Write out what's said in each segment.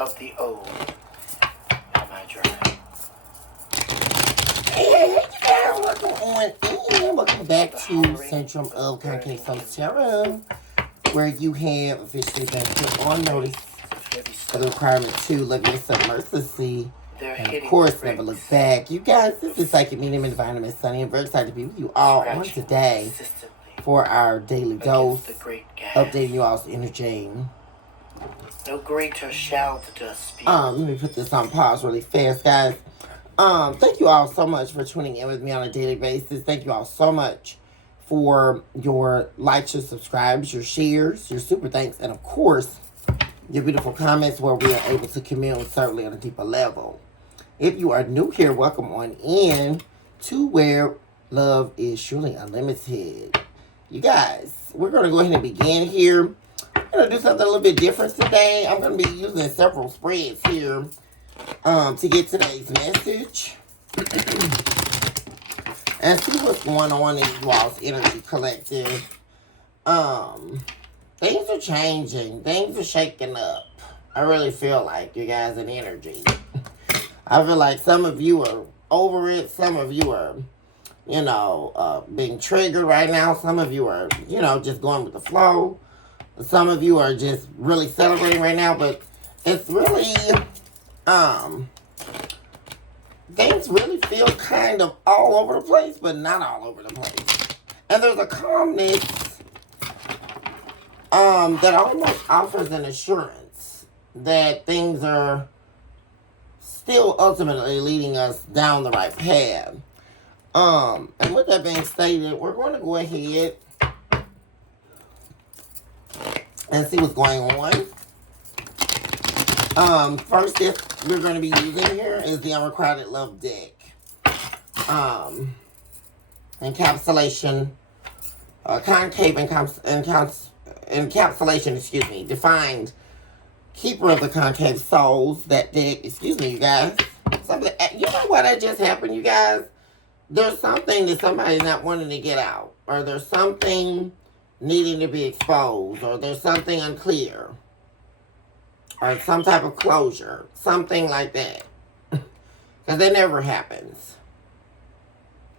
of the old. Am I dry? Hey, you guys, welcome on in. Welcome back to Centrum of Concave Souls Tarot, where you have officially been put on notice for the requirement to love yourself mercilessly. And of course, never look back. You guys, this is Psychic Medium and Divine Miss Sunny. I'm very excited to be with you all on today for our daily dose, updating you all's energy. No greater shall the dust be. Let me put this on pause really fast, guys. Thank you all so much for tuning in with me on a daily basis. Thank you all so much for your likes, your subscribes, your shares, your super thanks, and of course, your beautiful comments where we are able to commune certainly on a deeper level. If you are new here, welcome on in to where love is surely unlimited. You guys, we're going to go ahead and begin here. I'm going to do something a little bit different today. I'm going to be using several spreads here to get today's message and see what's going on in you all's energy collective. Things are changing. Things are shaking up. I really feel like you guys in energy. I feel like some of you are over it. Some of you are, being triggered right now. Some of you are, just going with the flow. Some of you are just really celebrating right now. But it's really, things really feel kind of all over the place, but not all over the place. And there's a calmness that almost offers an assurance that things are still ultimately leading us down the right path. And with that being stated, we're going to go ahead and see what's going on. First that we're going to be using here is the Unrequited Love deck. Encapsulation, concave encapsulation, defined keeper of the concave souls. That deck, you guys. Something, you know what had just happened, you guys? There's something that somebody's not wanting to get out, or there's something needing to be exposed, or there's something unclear, or some type of closure, something like that. Because that never happens.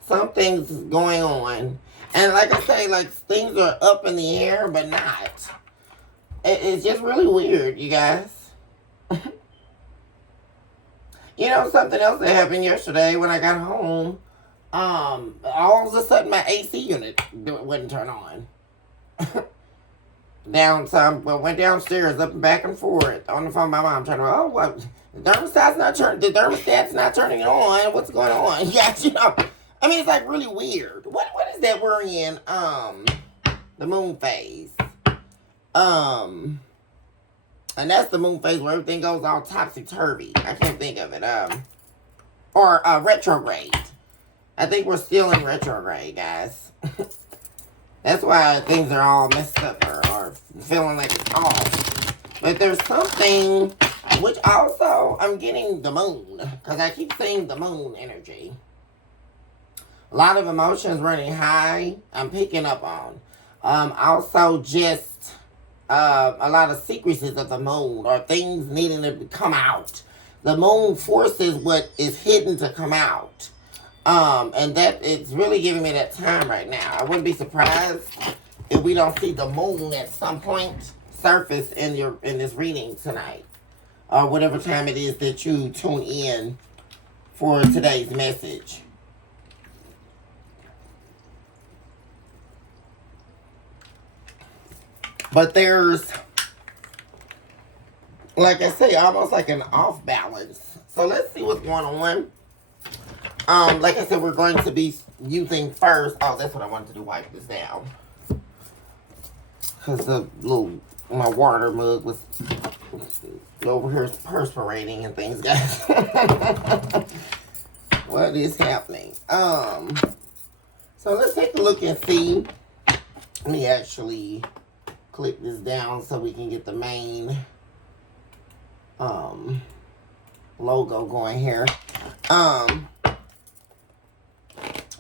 Something's going on. And like I say, like things are up in the air, but not. It's just really weird, you guys. Something else that happened yesterday when I got home. All of a sudden my AC unit wouldn't turn on. Went downstairs, up and back and forth on the phone with my mom, trying to, what? The thermostat's not turning it on. What's going on? Yeah, I mean, it's like really weird. What is that we're in? The moon phase. And that's the moon phase where everything goes all topsy-turvy. I can't think of it. Or retrograde. I think we're still in retrograde, guys. That's why things are all messed up or feeling like it's off. But there's something, which also, I'm getting the moon. Because I keep seeing the moon energy. A lot of emotions running high, I'm picking up on. Also just a lot of secrecies of the moon or things needing to come out. The moon forces what is hidden to come out. And that it's really giving me that time right now. I wouldn't be surprised if we don't see the moon at some point surface in this reading tonight. Or whatever time it is that you tune in for today's message. But there's, like I say, almost like an off balance. So let's see what's going on. Like I said, we're going to be using first. Oh, that's what I wanted to do. Wipe this down. Because my water mug was over here perspirating and things, guys. What is happening? So let's take a look and see. Let me actually click this down so we can get the main logo going here.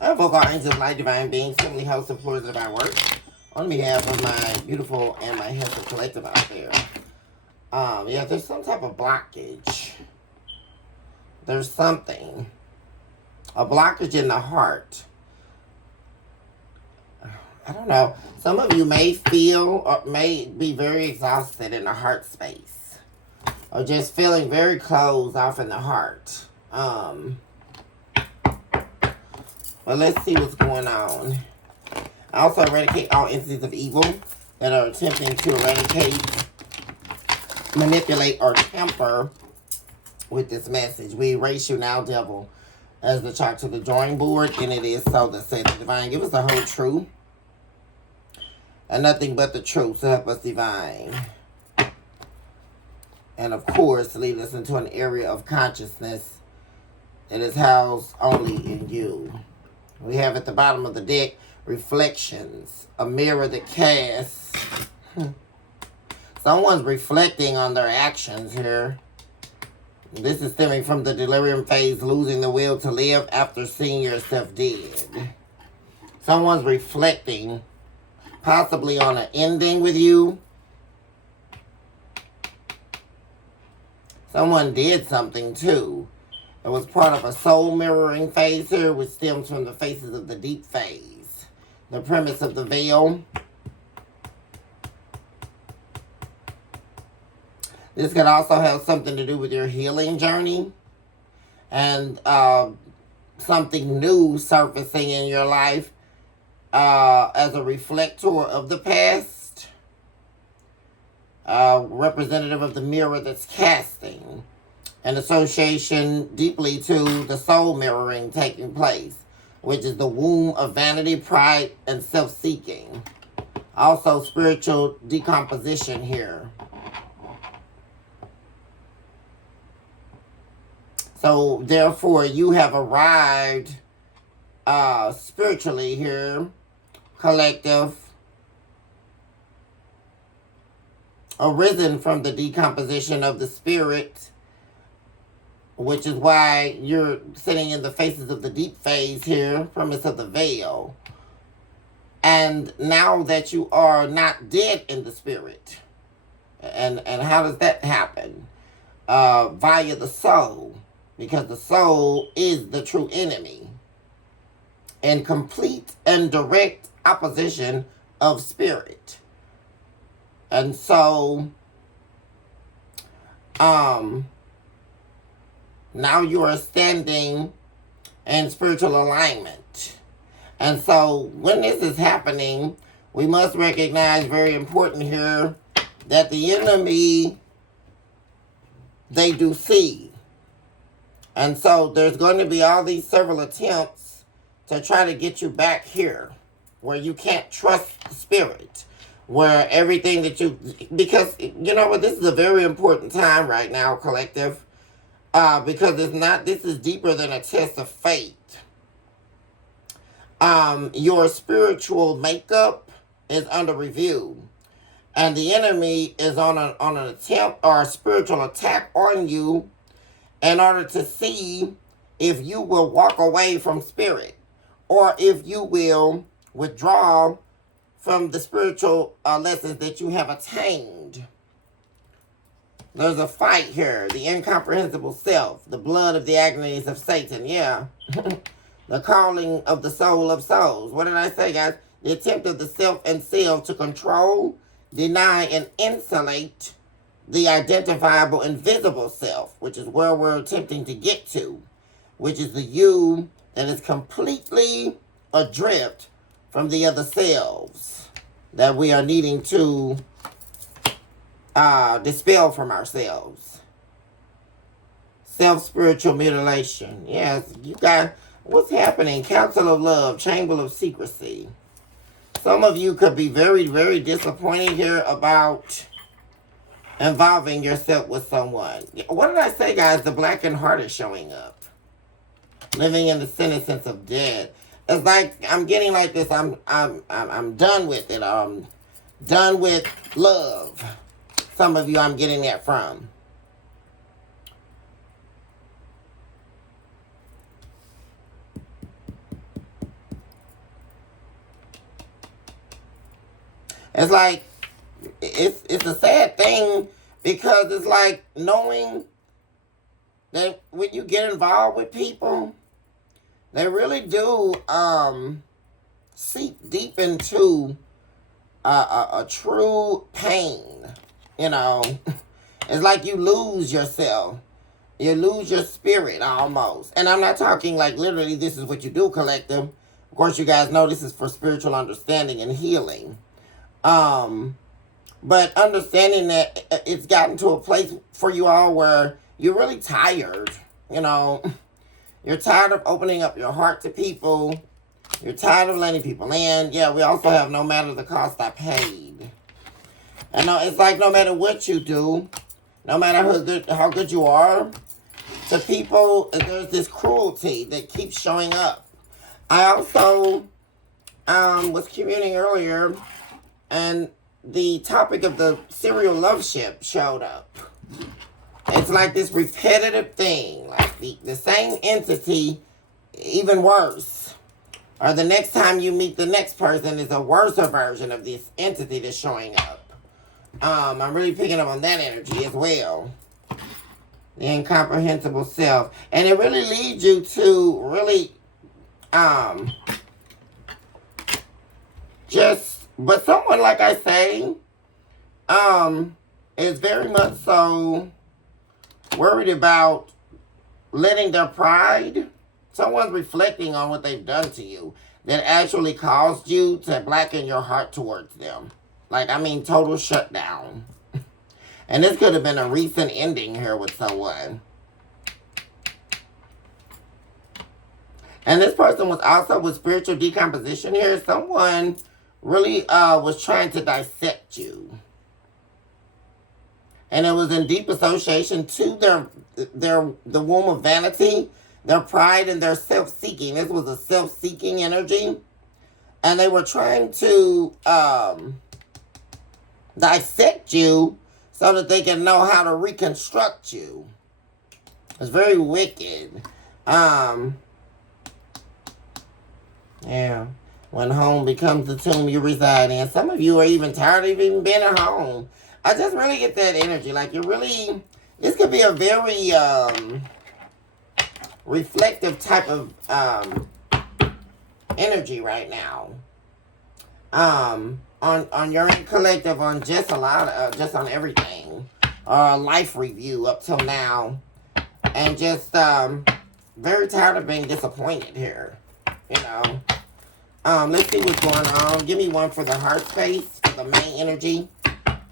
I invoke all angels, light, divine beings, simply host and floors of divine work on behalf of my beautiful and my healthy collective out there. Yeah, there's some type of blockage. There's something. A blockage in the heart. I don't know. Some of you may feel or may be very exhausted in the heart space. Or just feeling very closed off in the heart. But let's see what's going on. I also eradicate all entities of evil that are attempting to eradicate, manipulate, or tamper with this message. We erase you now, devil, as the chalk to the drawing board, and it is so that said the divine. Give us the whole truth and nothing but the truth to help us, divine. And of course, lead us into an area of consciousness that is housed only in you. We have at the bottom of the deck reflections, a mirror that casts. Someone's reflecting on their actions here. This is stemming from the delirium phase, losing the will to live after seeing yourself dead. Someone's reflecting, possibly on an ending with you. Someone did something too. It was part of a soul mirroring phase here, which stems from the phases of the deep phase. The premise of the veil. This could also have something to do with your healing journey. And something new surfacing in your life as a reflector of the past. Representative of the mirror that's casting. An association deeply to the soul mirroring taking place, which is the womb of vanity, pride, and self-seeking. Also, spiritual decomposition here. So, therefore, you have arrived spiritually here, collective, arisen from the decomposition of the spirit, which is why you're sitting in the faces of the deep phase here, premise of the veil. And now that you are not dead in the spirit, and how does that happen? Via the soul, because the soul is the true enemy, in complete and direct opposition of spirit. And so, now you are standing in spiritual alignment. And so when this is happening, we must recognize, very important here, that the enemy, they do see. And so there's going to be all these several attempts to try to get you back here, where you can't trust the spirit, where everything that you, because you know what, this is a very important time right now, collective. Because it's not, this is deeper than a test of faith. Your spiritual makeup is under review. And the enemy is on an attempt or a spiritual attack on you in order to see if you will walk away from spirit, or if you will withdraw from the spiritual lessons that you have attained. There's a fight here. The incomprehensible self. The blood of the agonies of Satan. Yeah. The calling of the soul of souls. What did I say, guys? The attempt of the self and self to control, deny, and insulate the identifiable invisible self, which is where we're attempting to get to, which is the you that is completely adrift from the other selves that we are needing to dispel from ourselves. Self-spiritual mutilation. Yes, you got, what's happening? Council of Love, Chamber of Secrecy. Some of you could be very, very disappointed here about involving yourself with someone. What did I say, guys? The blackened heart is showing up. Living in the senescence of death. It's like I'm getting like this. I'm done with it. I'm done with love. Some of you, I'm getting that from. It's like, it's a sad thing, Because it's like knowing that when you get involved with people, they really do seep deep into a true pain. You know, it's like you lose yourself. You lose your spirit almost. And I'm not talking like literally this is what you do, collective. Of course, you guys know this is for spiritual understanding and healing. But understanding that it's gotten to a place for you all where you're really tired. You know, you're tired of opening up your heart to people. You're tired of letting people in. Yeah, we also have no matter the cost I paid. And it's like no matter what you do, no matter how good you are, to people, there's this cruelty that keeps showing up. I also was communing earlier, and the topic of the serial love ship showed up. It's like this repetitive thing, like the same entity, even worse. Or the next time you meet the next person is a worse version of this entity that's showing up. I'm really picking up on that energy as well. The incomprehensible self. And it really leads you to really but someone, like I say, is very much so worried about letting their pride. Someone's reflecting on what they've done to you that actually caused you to blacken your heart towards them. Like, I mean, total shutdown. And this could have been a recent ending here with someone. And this person was also with spiritual decomposition here. Someone really was trying to dissect you. And it was in deep association to the womb of vanity, their pride, and their self-seeking. This was a self-seeking energy. And they were trying to dissect you so that they can know how to reconstruct you. It's very wicked. Yeah. When home becomes the tomb you reside in. Some of you are even tired of even being at home. I just really get that energy. Like, you're really... This could be a very reflective type of energy right now. On your collective, on just a lot of... just on everything. Life review up till now. And just very tired of being disappointed here. You know... let's see what's going on. Give me one for the heart space, for the main energy.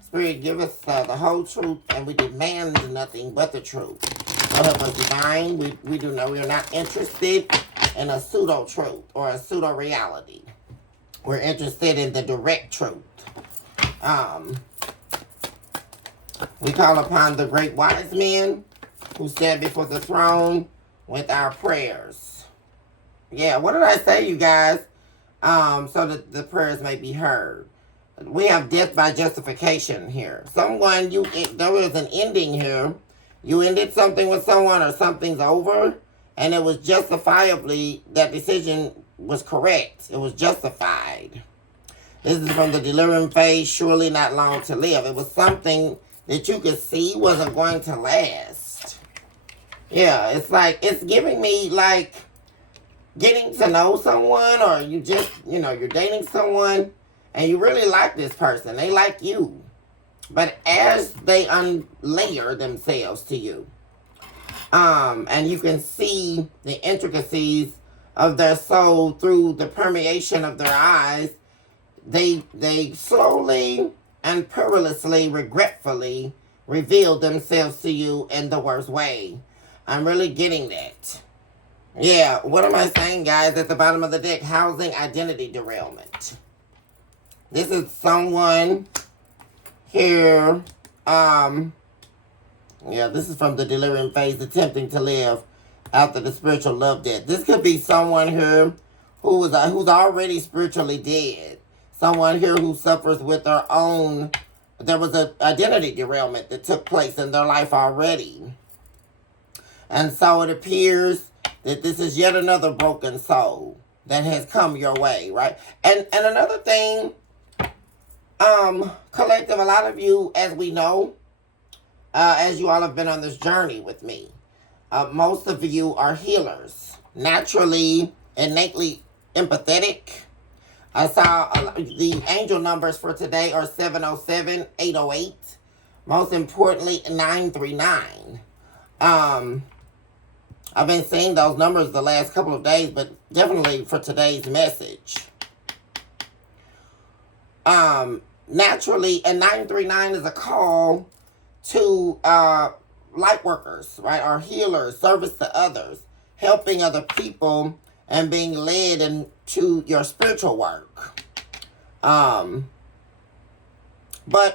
Spirit, give us the whole truth, and we demand nothing but the truth. So help us divine. We do know we are not interested in a pseudo-truth or a pseudo-reality. We're interested in the direct truth. We call upon the great wise men who stand before the throne with our prayers. Yeah, what did I say, you guys? So that the prayers may be heard. We have death by justification here. Someone, there was an ending here. You ended something with someone or something's over, and it was justifiably, that decision was correct. It was justified. This is from the delirium phase, surely not long to live. It was something that you could see wasn't going to last. Yeah, it's like, it's giving me like, getting to know someone, or you just, you're dating someone and you really like this person. They like you. But as they unlayer themselves to you, and you can see the intricacies of their soul through the permeation of their eyes, they slowly and perilously, regretfully reveal themselves to you in the worst way. I'm really getting that. Yeah, what am I saying, guys? At the bottom of the deck, housing identity derailment. This is someone here, yeah, this is from the delirium phase, attempting to live after the spiritual love death. This could be someone here who's already spiritually dead. Someone here who suffers with their own, there was an identity derailment that took place in their life already. And so it appears that this is yet another broken soul that has come your way, right? And another thing, collective, a lot of you, as we know, as you all have been on this journey with me. Most of you are healers, naturally, innately empathetic. I saw the angel numbers for today are 707, 808. Most importantly, 939. I've been seeing those numbers the last couple of days, but definitely for today's message. Naturally, and 939 is a call to light workers, right? Or healers, service to others, helping other people, and being led into your spiritual work. But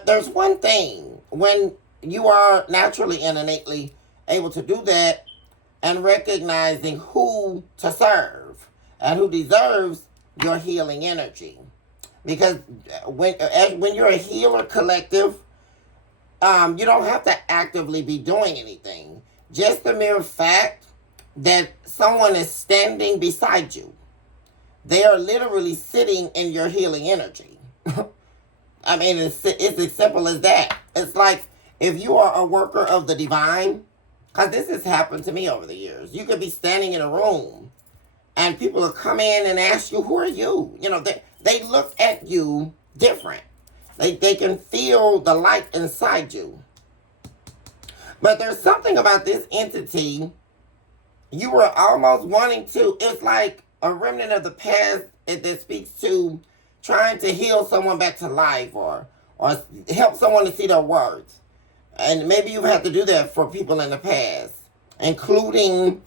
there's one thing, when you are naturally and innately able to do that, and recognizing who to serve and who deserves your healing energy. Because when you're a healer collective, you don't have to actively be doing anything. Just the mere fact that someone is standing beside you, they are literally sitting in your healing energy. I mean, it's as simple as that. It's like if you are a worker of the divine, because this has happened to me over the years. You could be standing in a room and people will come in and ask you, who are you? You know, they look at you different. They can feel the light inside you. But there's something about this entity you were almost wanting to, it's like a remnant of the past that speaks to trying to heal someone back to life or help someone to see their worth. And maybe you've had to do that for people in the past, including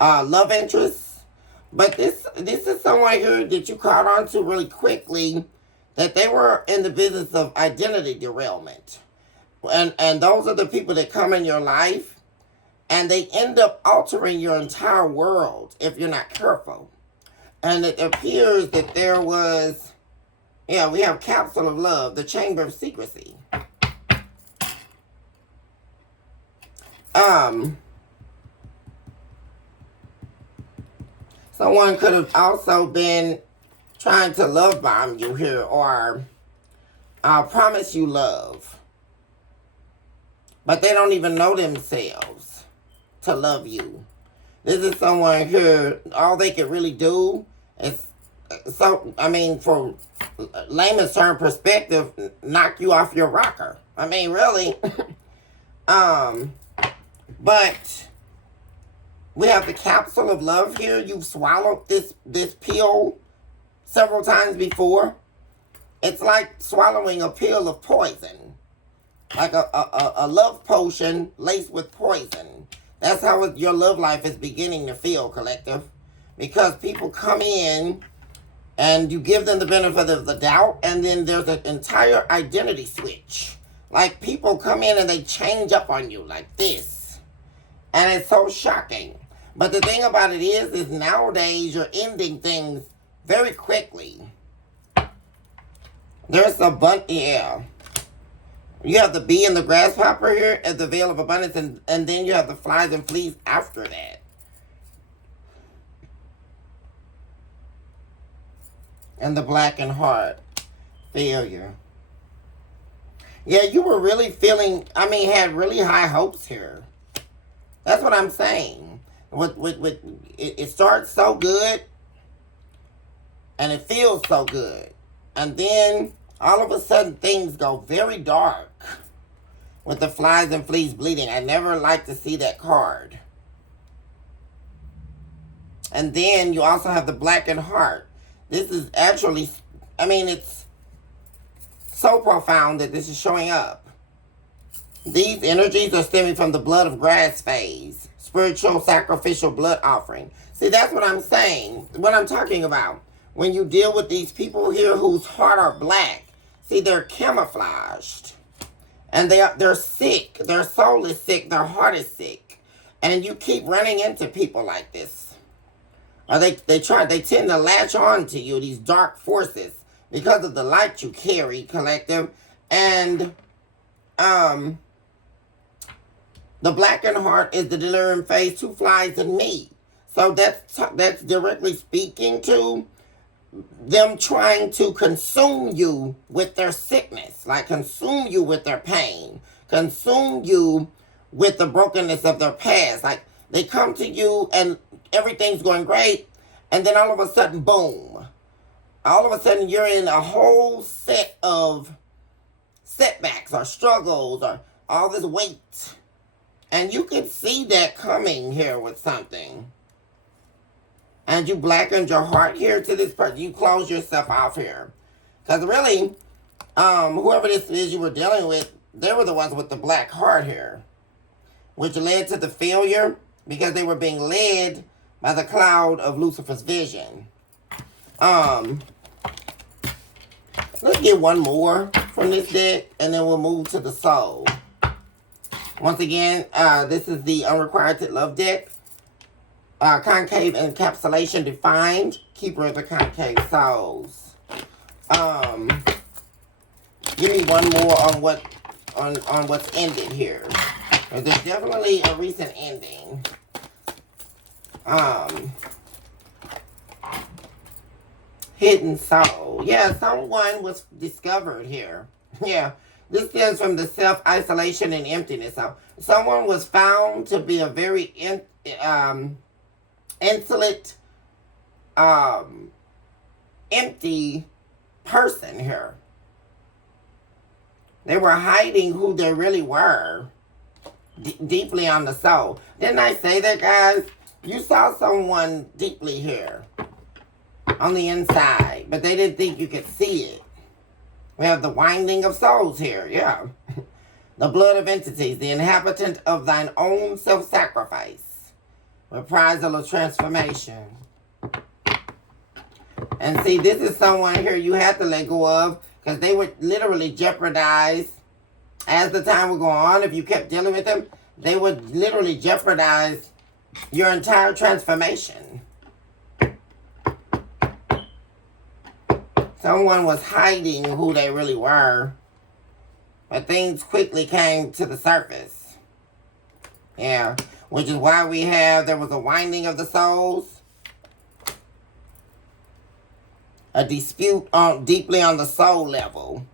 love interests. But this is someone here that you caught on to really quickly, that they were in the business of identity derailment. And those are the people that come in your life, and they end up altering your entire world if you're not careful. And it appears that there was, we have Capsule of Love, the Chamber of Secrecy. Someone could have also been trying to love bomb you here, or promise you love. But they don't even know themselves to love you. This is someone here, all they can really do is, for layman's term perspective, knock you off your rocker. I mean, really. But we have the Capsule of Love here. You've swallowed this pill several times before. It's like swallowing a pill of poison. Like a love potion laced with poison. That's how your love life is beginning to feel, collective. Because people come in and you give them the benefit of the doubt, and then there's an entire identity switch. Like people come in and they change up on you like this. And it's so shocking. But the thing about it is nowadays you're ending things very quickly. There's a bunch, You have the bee and the grasshopper here at the veil of abundance, and then you have the flies and fleas after that. And the blackened heart. Failure. Yeah, you were really feeling, had really high hopes here. That's what I'm saying. It starts so good, and it feels so good. And then, all of a sudden, things go very dark with the flies and fleas bleeding. I never like to see that card. And then, you also have the blackened heart. This is actually, it's so profound that this is showing up. These energies are stemming from the blood of grass phase, spiritual sacrificial blood offering. See, that's what I'm saying, what I'm talking about. When you deal with these people here whose heart are black, see, they're camouflaged. And they're sick. Their soul is sick. Their heart is sick. And you keep running into people like this. Or they tend to latch on to you, these dark forces, because of the light you carry, collective. And the blackened heart is the delirium phase, 2 flies and me. So that's directly speaking to them trying to consume you with their sickness, like consume you with their pain, consume you with the brokenness of their past. Like, they come to you and everything's going great, and then all of a sudden, boom. All of a sudden, you're in a whole set of setbacks or struggles or all this weight. And you can see that coming here with something. And you blackened your heart here to this person. You close yourself off here. Because really, whoever this is you were dealing with, they were the ones with the black heart here. Which led to the failure because they were being led by the cloud of Lucifer's vision. Let's get one more from this deck, and then we'll move to the soul. Once again, this is the Unrequited Love deck. Concave encapsulation defined. Keeper of the concave souls. Give me one more on what's ended here. There's definitely a recent ending. Hidden soul. Yeah, someone was discovered here. Yeah, this stems from the self-isolation and emptiness. So someone was found to be a very insolent, empty person here. They were hiding who they really were deeply on the soul. Didn't I say that, guys? You saw someone deeply here on the inside, but they didn't think you could see it. We have the winding of souls here, yeah. The blood of entities, the inhabitant of thine own self-sacrifice, reprisal of transformation. And see, this is someone here you have to let go of because they would literally jeopardize, as the time would go on, if you kept dealing with them, they would literally jeopardize your entire transformation. Someone was hiding who they really were, but things quickly came to the surface. Yeah, which is why there was a winding of the souls, a dispute deeply on the soul level,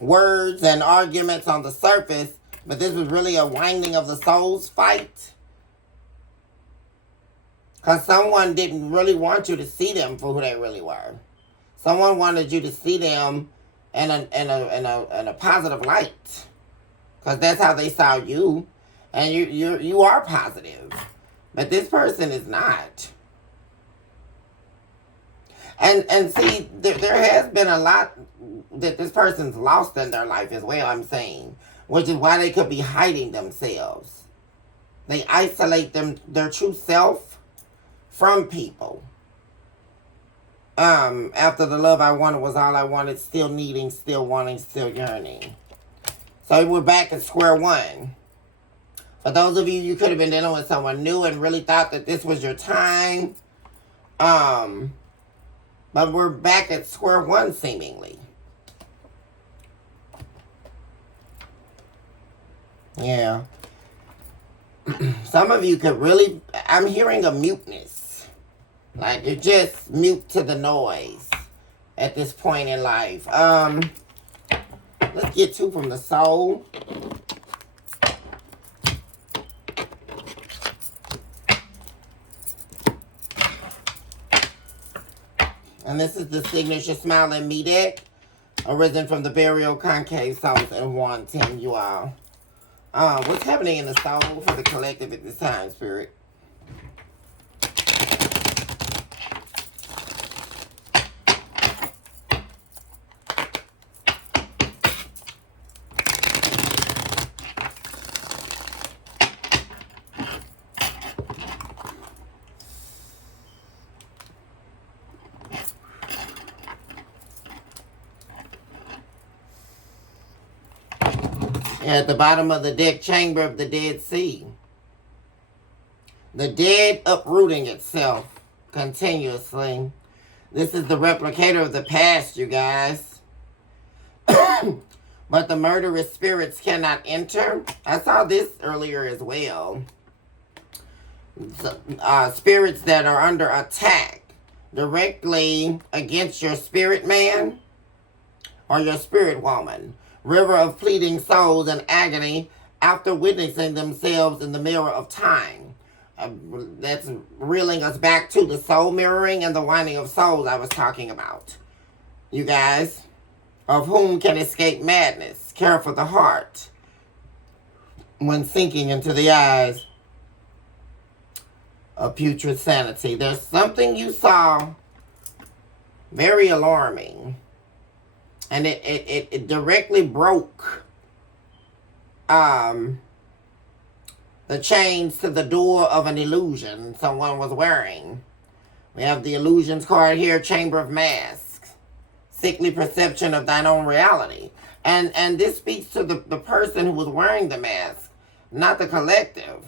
words and arguments on the surface, but this was really a winding of the souls fight. Because someone didn't really want you to see them for who they really were. Someone wanted you to see them in a positive light. Because that's how they saw you. And you are positive. But this person is not. And see, there has been a lot that this person's lost in their life as well, I'm saying. Which is why they could be hiding themselves. They isolate their true self from people. After the love I wanted was all I wanted, still needing, still wanting, still yearning. So we're back at square one. For those of you, you could have been dealing with someone new and really thought that this was your time. But we're back at square one, seemingly. Yeah. Some of you could really, I'm hearing a muteness. Like, you're just mute to the noise at this point in life. Let's get two from the soul. And this is the signature Smile and Me deck, arisen from the burial concave souls and wanting you all. What's happening in the soul for the collective at this time, Spirit? At the bottom of the deck, Chamber of the Dead Sea. The dead uprooting itself continuously. This is the replicator of the past, you guys. But the murderous spirits cannot enter. I saw this earlier as well. Spirits that are under attack directly against your spirit man or your spirit woman. river of pleading souls in agony after witnessing themselves in the mirror of time. That's reeling us back to the soul mirroring and the winding of souls I was talking about. You guys, of whom can escape madness, care for the heart, when sinking into the eyes of putrid sanity. There's something you saw very alarming, and it directly broke the chains to the door of an illusion someone was wearing. We have the illusions card here, Chamber of Masks, sickly perception of thine own reality. And this speaks to the person who was wearing the mask, not the collective.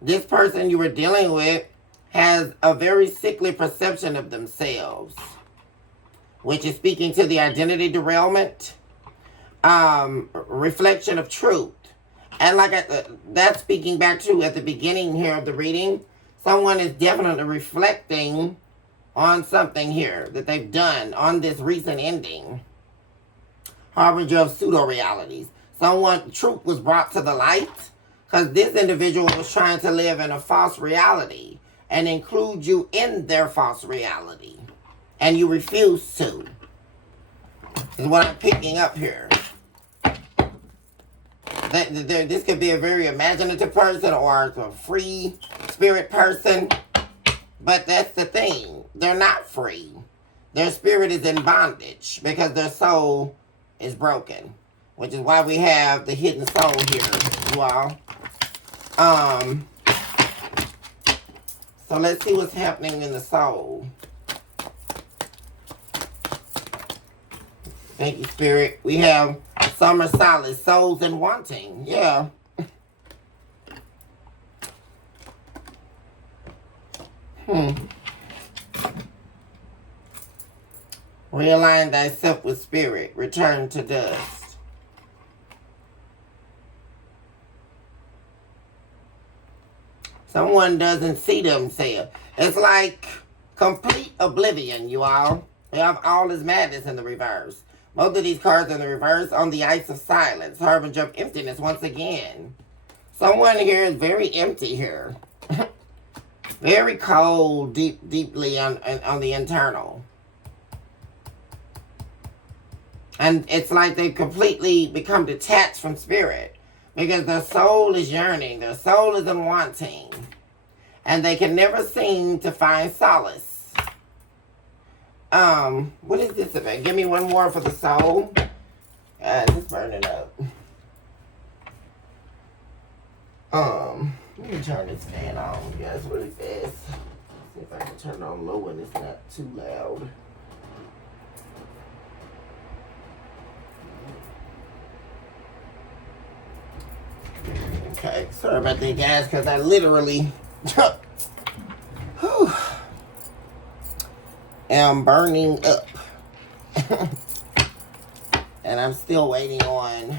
This person you were dealing with has a very sickly perception of themselves, which is speaking to the identity derailment, reflection of truth. And that's speaking back to at the beginning here of the reading, someone is definitely reflecting on something here that they've done on this recent ending. Harbinger of pseudo-realities. Truth was brought to the light because this individual was trying to live in a false reality and include you in their false reality. And you refuse to. Is what I'm picking up here. This could be a very imaginative person or a free spirit person. But that's the thing. They're not free. Their spirit is in bondage because their soul is broken. Which is why we have the hidden soul here, you all. So let's see what's happening in the soul. Thank you, Spirit. We have Summer Solace, Souls and Wanting. Yeah. Realign thyself with Spirit. Return to dust. Someone doesn't see themselves. It's like complete oblivion, you all. We have all this madness in the reverse. Both of these cards in the reverse on the ice of silence. Harbinger of emptiness once again. Someone here is very empty here. Very cold, deeply on the internal. And it's like they've completely become detached from spirit. Because their soul is yearning. Their soul is wanting. And they can never seem to find solace. What is this about? Give me one more for the soul. It's burning up. Let me turn this fan on, you guys, really fast. See if I can turn it on low and it's not too loud. Okay, sorry about that, guys, because I literally am burning up. And I'm still waiting on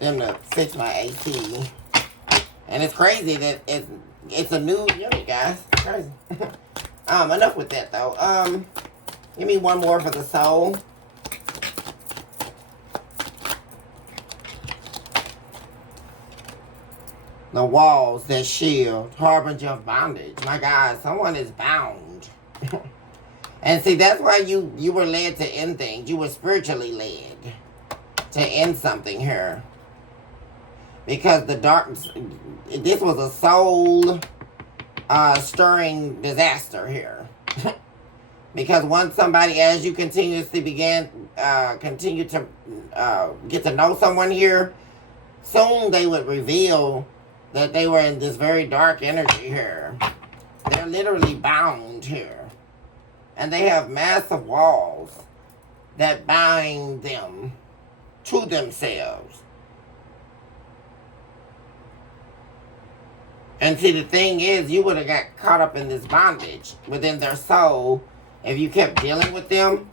them to fix my AC. And it's crazy that it's a new unit, guys. It's crazy. Enough with that, though. Give me one more for the soul. The walls that shield, harbinger of bondage. My God, someone is bound. And see, that's why you were led to end things. You were spiritually led to end something here. Because the darkness, this was a soul stirring disaster here. Because once somebody, as you continuously continue to get to know someone here, soon they would reveal that they were in this very dark energy here. They're literally bound here. And they have massive walls that bind them to themselves. And see, the thing is, you would have got caught up in this bondage within their soul if you kept dealing with them.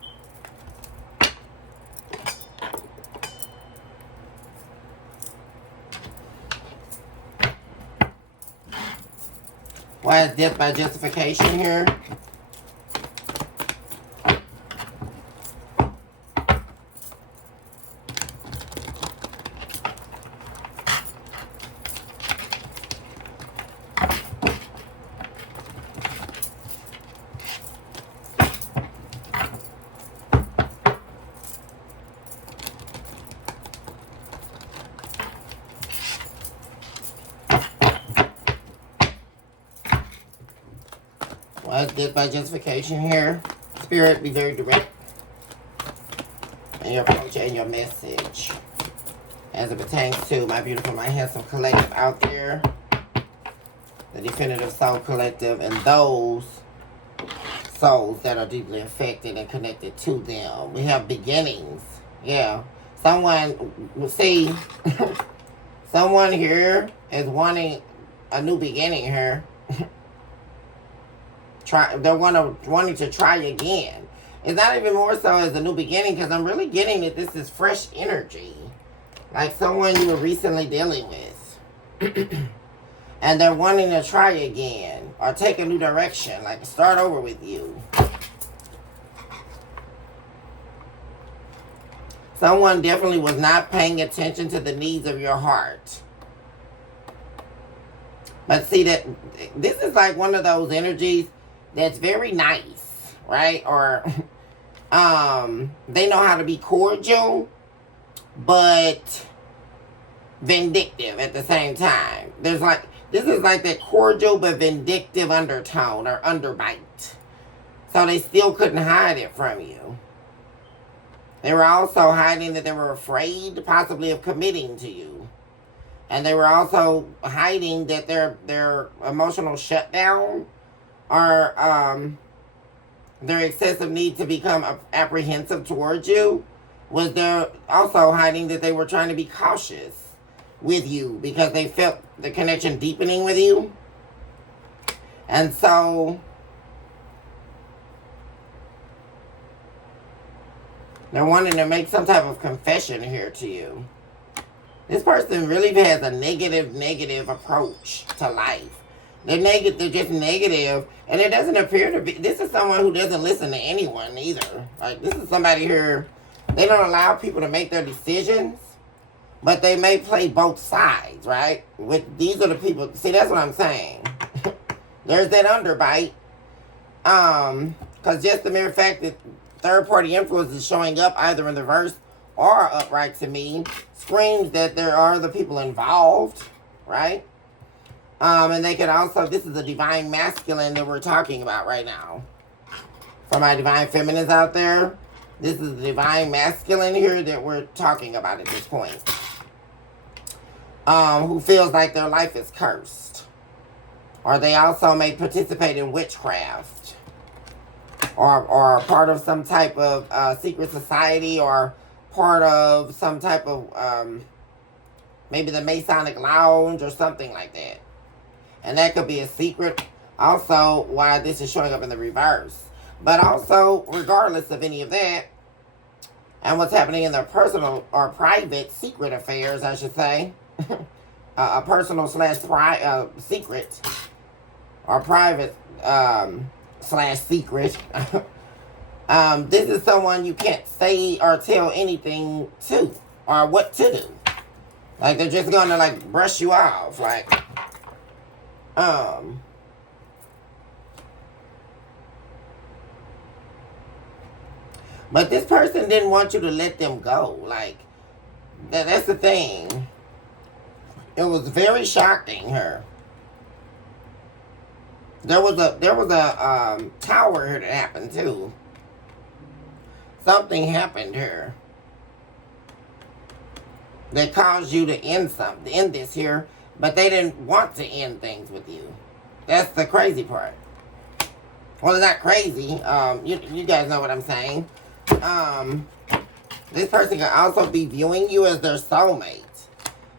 Why is death by justification here? by justification here. Spirit, be very direct in your approach and your message as it pertains to my beautiful, my handsome collective out there. The definitive soul collective and those souls that are deeply affected and connected to them. We have beginnings. Yeah. Someone, see, someone here is wanting a new beginning here. They're wanting to try again. It's not even more so as a new beginning, because I'm really getting that this is fresh energy. Like someone you were recently dealing with. And they're wanting to try again or take a new direction, like start over with you. Someone definitely was not paying attention to the needs of your heart. But see, that this is like one of those energies that's very nice, right? Or they know how to be cordial, but vindictive at the same time. This is like that cordial but vindictive undertone or underbite. So they still couldn't hide it from you. They were also hiding that they were afraid possibly of committing to you. And they were also hiding that their emotional shutdown or their excessive need to become apprehensive towards you was they're also hiding that they were trying to be cautious with you because they felt the connection deepening with you. And so they're wanting to make some type of confession here to you. This person really has a negative approach to life. They're just negative, and it doesn't appear to be. This is someone who doesn't listen to anyone either. Like, this is somebody here, they don't allow people to make their decisions, but they may play both sides, right? These are the people, see, that's what I'm saying. There's that underbite. Because just the mere fact that third-party influence is showing up either in the reverse or upright to me screams that there are other people involved, right? And they could also, this is a divine masculine that we're talking about right now. For my divine feminines out there, this is the divine masculine here that we're talking about at this point. Who feels like their life is cursed. Or they also may participate in witchcraft. Or part of some type of secret society, or part of some type of, maybe the Masonic Lounge or something like that. And that could be a secret. Also, why this is showing up in the reverse. But also, regardless of any of that, and what's happening in their personal or private secret affairs, I should say, a personal / secret, or private / secret, this is someone you can't say or tell anything to, or what to do. Like, they're just gonna, like, brush you off, like, but this person didn't want you to let them go. Like, that's the thing. It was very shocking her. There was a tower here that happened too. Something happened here that caused you to end this here, but they didn't want to end things with you. That's the crazy part. Well, it's not crazy. You guys know what I'm saying. This person can also be viewing you as their soulmate.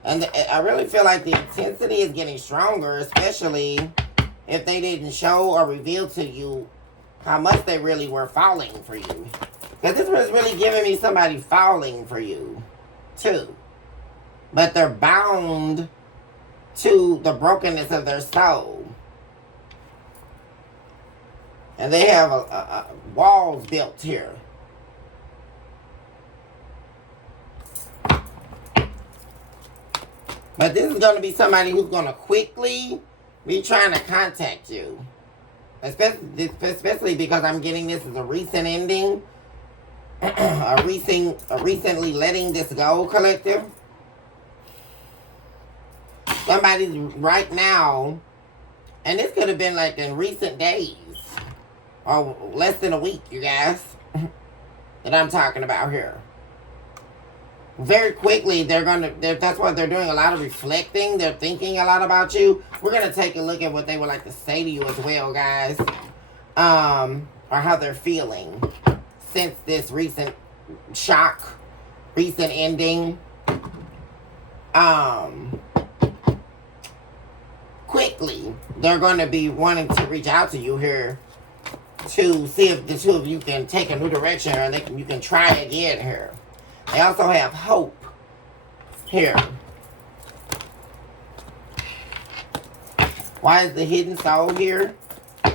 And I really feel like the intensity is getting stronger, especially if they didn't show or reveal to you how much they really were falling for you. Because this was really giving me somebody falling for you, too. But they're bound to the brokenness of their soul. And they have walls built here. But this is going to be somebody who's going to quickly be trying to contact you. Especially because I'm getting this as a recent ending. a recently letting this go collective. Somebody's right now, and this could have been like in recent days. or less than a week, you guys, that I'm talking about here. Very quickly, that's what they're doing, a lot of reflecting. They're thinking a lot about you. We're going to take a look at what they would like to say to you as well, guys. Or how they're feeling since this recent shock, recent ending. Quickly, they're going to be wanting to reach out to you here to see if the two of you can take a new direction, or you can try again here. They also have hope here. Why is the hidden soul here?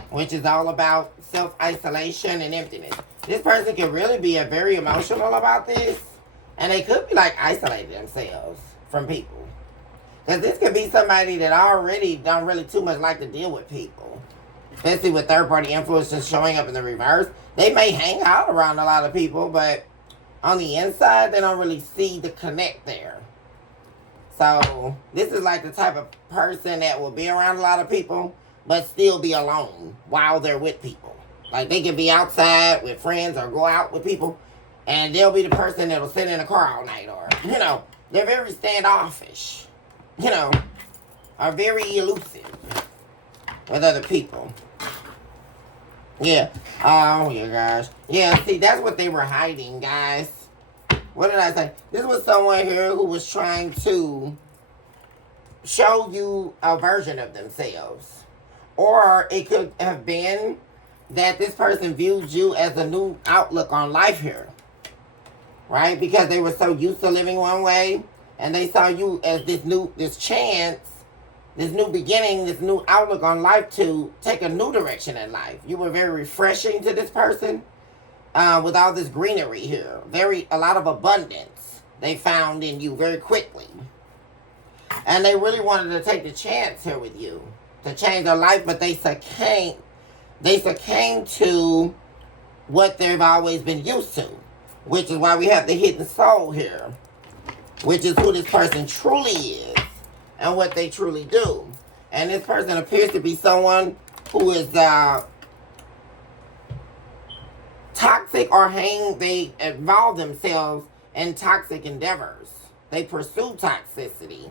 Which is all about self-isolation and emptiness. This person could really be very emotional about this. And they could be like isolating themselves from people. Because this could be somebody that already don't really too much like to deal with people. Especially with third-party influences showing up in the reverse. They may hang out around a lot of people, but on the inside, they don't really see the connect there. So, this is like the type of person that will be around a lot of people, but still be alone while they're with people. Like, they can be outside with friends or go out with people, and they'll be the person that'll sit in a car all night, or, they're very standoffish, are very elusive with other people. Yeah. Oh, yeah, guys. Yeah, see, that's what they were hiding, guys. What did I say? This was someone here who was trying to show you a version of themselves. Or it could have been that this person viewed you as a new outlook on life here. Right? Because they were so used to living one way. And they saw you as this chance, this new beginning, this new outlook on life to take a new direction in life. You were very refreshing to this person with all this greenery here. A lot of abundance they found in you very quickly. And they really wanted to take the chance here with you to change their life, but they succumbed to what they've always been used to, which is why we have the hidden soul here, which is who this person truly is and what they truly do. And this person appears to be someone who is toxic, or they involve themselves in toxic endeavors. They pursue toxicity.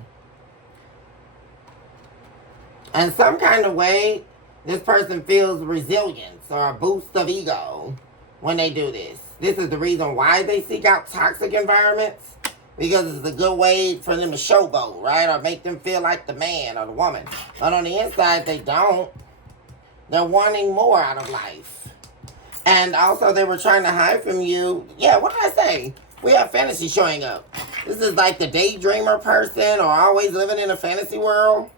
In some kind of way, this person feels resilience or a boost of ego when they do this. This is the reason why they seek out toxic environments, because it's a good way for them to showboat, right? Or make them feel like the man or the woman. But on the inside, they don't. They're wanting more out of life. And also, they were trying to hide from you. Yeah, what did I say? We have fantasy showing up. This is like the daydreamer person, or always living in a fantasy world.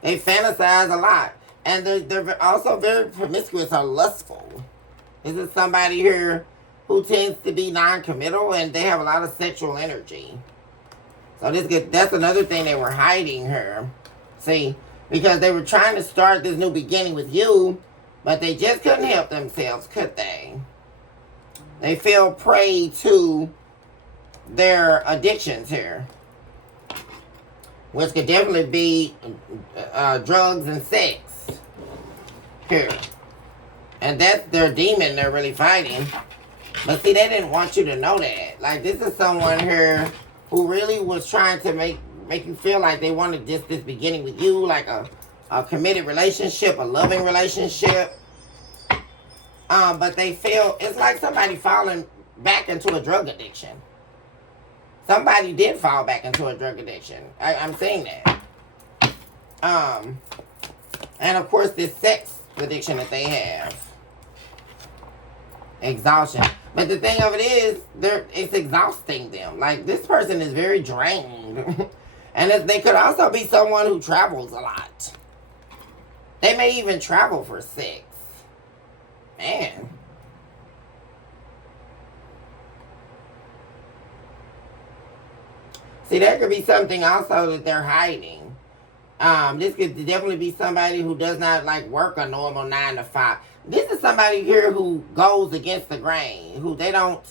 They fantasize a lot. And they're also very promiscuous or lustful. This is somebody here who tends to be non-committal, and they have a lot of sexual energy. So that's another thing they were hiding here. See, because they were trying to start this new beginning with you, but they just couldn't help themselves, could they? They fell prey to their addictions here, which could definitely be drugs and sex here. And that's their demon they're really fighting. But see, they didn't want you to know that. Like, this is someone here who really was trying to make you feel like they wanted this beginning with you, like a committed relationship, a loving relationship. But they feel, it's like somebody falling back into a drug addiction. Somebody did fall back into a drug addiction. I'm saying that. And of course, this sex addiction that they have. Exhaustion. But the thing of it is, it's exhausting them. Like, this person is very drained. And they could also be someone who travels a lot. They may even travel for sex. Man. See, that could be something also that they're hiding. This could definitely be somebody who does not like work a normal 9 to 5. This is somebody here who goes against the grain, who they don't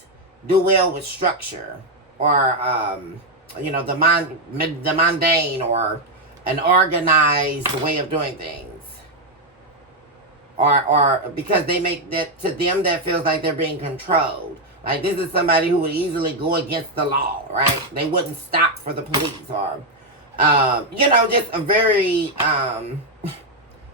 do well with structure, or the mundane, or an organized way of doing things. or because they make that, to them, that feels like they're being controlled. Like, this is somebody who would easily go against the law, right? They wouldn't stop for the police, or, you know, just a very,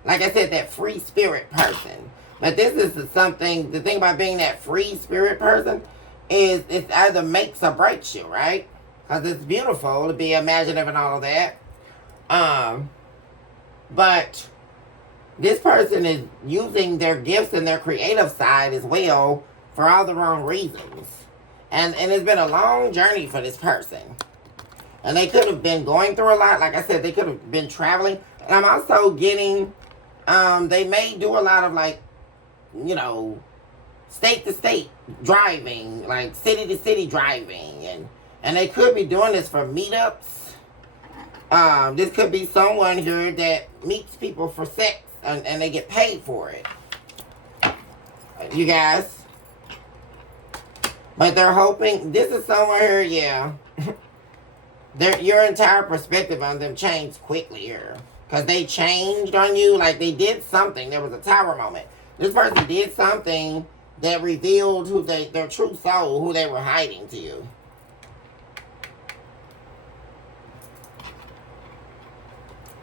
like I said, that free spirit person. But this is something, the thing about being that free spirit person is it either makes or breaks you, right? Because it's beautiful to be imaginative and all of that. But this person is using their gifts and their creative side as well for all the wrong reasons. And it's been a long journey for this person. And they could have been going through a lot. Like I said, they could have been traveling. And I'm also getting, they may do a lot of, like, you know, state to state driving, like city to city driving. And they could be doing this for meetups. This could be someone here that meets people for sex and they get paid for it. You guys. But they're hoping, this is someone here, yeah. Your entire perspective on them changed quickly here. Because they changed on you, like they did something. There was a tower moment. This person did something that revealed who their true soul, who they were hiding to you.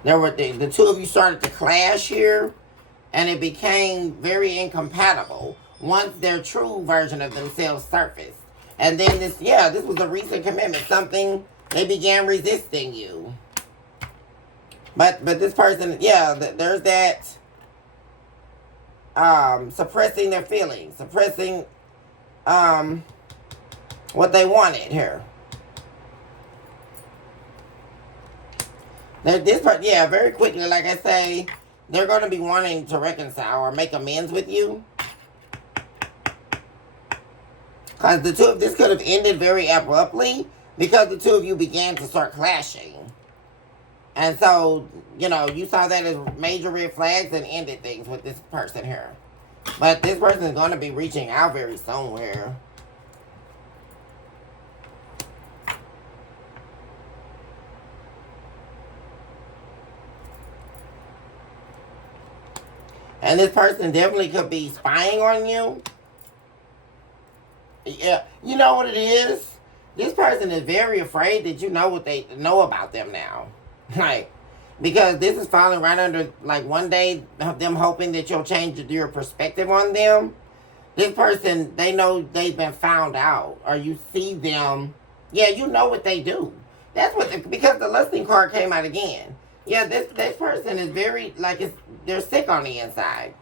There were the two of you started to clash here, and it became very incompatible once their true version of themselves surfaced. And then this was a recent commitment, something they began resisting you. But this person, there's that suppressing their feelings, suppressing what they wanted here. This part, very quickly, like I say, they're going to be wanting to reconcile or make amends with you. Because this could have ended very abruptly because the two of you began to start clashing. And so, you know, you saw that as major red flags and ended things with this person here. But this person is going to be reaching out very soon here. And this person definitely could be spying on you. Yeah, you know what it is? This person is very afraid that you know what they know about them now. Like, because this is falling right under, like, one day, them hoping that you'll change your perspective on them. This person, they know they've been found out. Or you see them. Yeah, you know what they do. That's what, because the lusting card came out again. Yeah, this person is very, like, they're sick on the inside.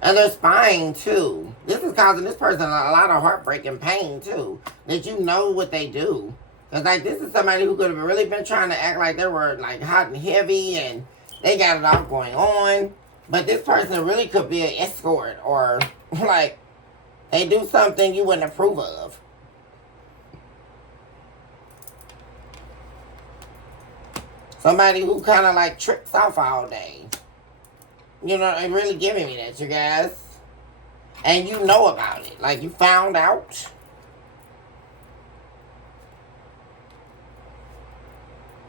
And they're spying, too. This is causing this person a lot of heartbreak and pain, too. That you know what they do. Because, like, this is somebody who could have really been trying to act like they were, like, hot and heavy. And they got it all going on. But this person really could be an escort. Or, like, they do something you wouldn't approve of. Somebody who kind of, like, trips off all day. You know, they're really giving me that, you guys. And you know about it. Like, you found out.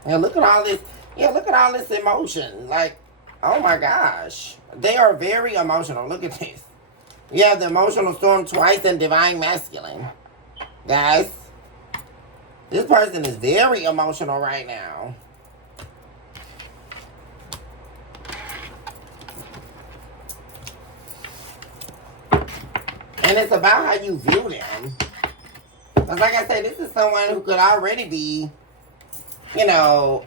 And look at all this. Yeah, look at all this emotion. Like, oh my gosh. They are very emotional. Look at this. You have the emotional storm twice in divine masculine. Guys. This person is very emotional right now. And it's about how you view them. Because like I said, this is someone who could already be, you know,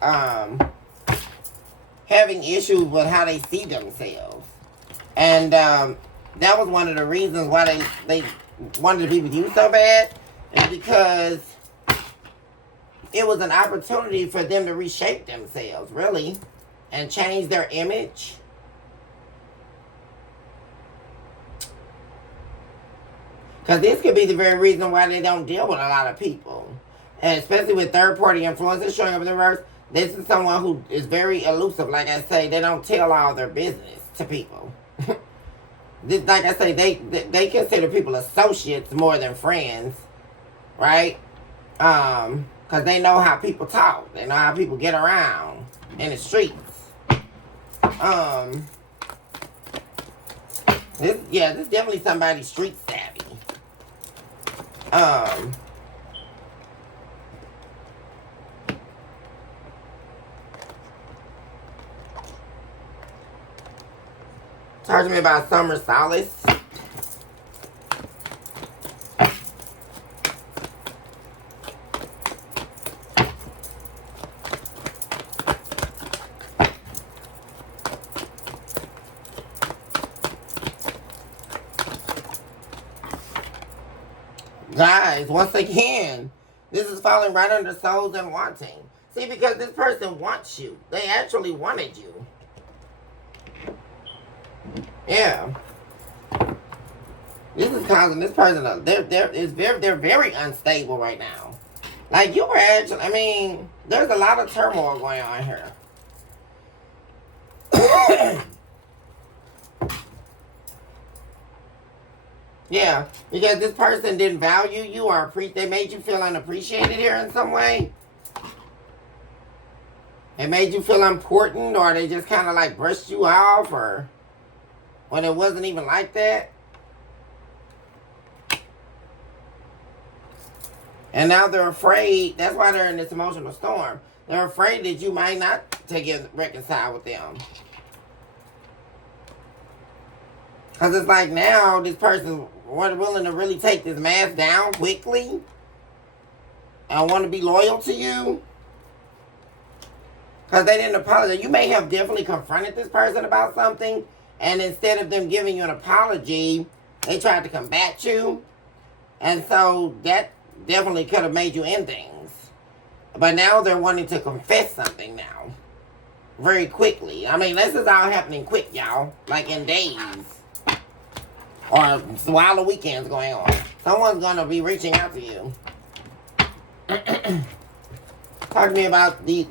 having issues with how they see themselves. And that was one of the reasons why they wanted to be with you so bad. Is because it was an opportunity for them to reshape themselves, really. And change their image. Because this could be the very reason why they don't deal with a lot of people. And especially with third-party influences showing up in the reverse. This is someone who is very elusive. Like I say, they don't tell all their business to people. Like I say, they consider people associates more than friends. Right? Because they know how people talk. They know how people get around in the streets. This is definitely somebody street savvy. Talk to me about summer solace. Guys, once again, this is falling right under souls and wanting. See, because this person wants you. They actually wanted you. Yeah. This is causing this person, they're very unstable right now. Like, you were actually, I mean, there's a lot of turmoil going on here. Yeah, because this person didn't value you or they made you feel unappreciated here in some way. It made you feel important, or they just kind of like brushed you off, or when it wasn't even like that. And now they're afraid. That's why they're in this emotional storm. They're afraid that you might not reconcile with them. Because it's like now this person willing to really take this mask down quickly and want to be loyal to you. Because they didn't apologize. You may have definitely confronted this person about something, and instead of them giving you an apology, they tried to combat you. And so that definitely could have made you end things. But now they're wanting to confess something now. Very quickly. I mean, this is all happening quick, y'all. Like in days. Or while the weekend's going on. Someone's going to be reaching out to you. Talk to me about the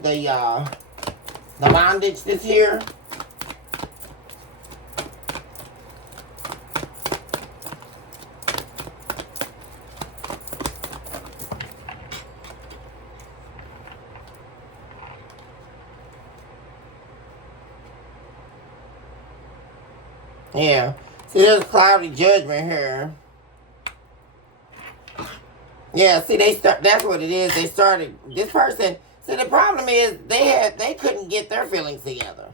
bondage this here. Yeah. See, there's cloudy judgment here. Yeah, see, that's what it is. They started, this person, see, the problem is they couldn't get their feelings together.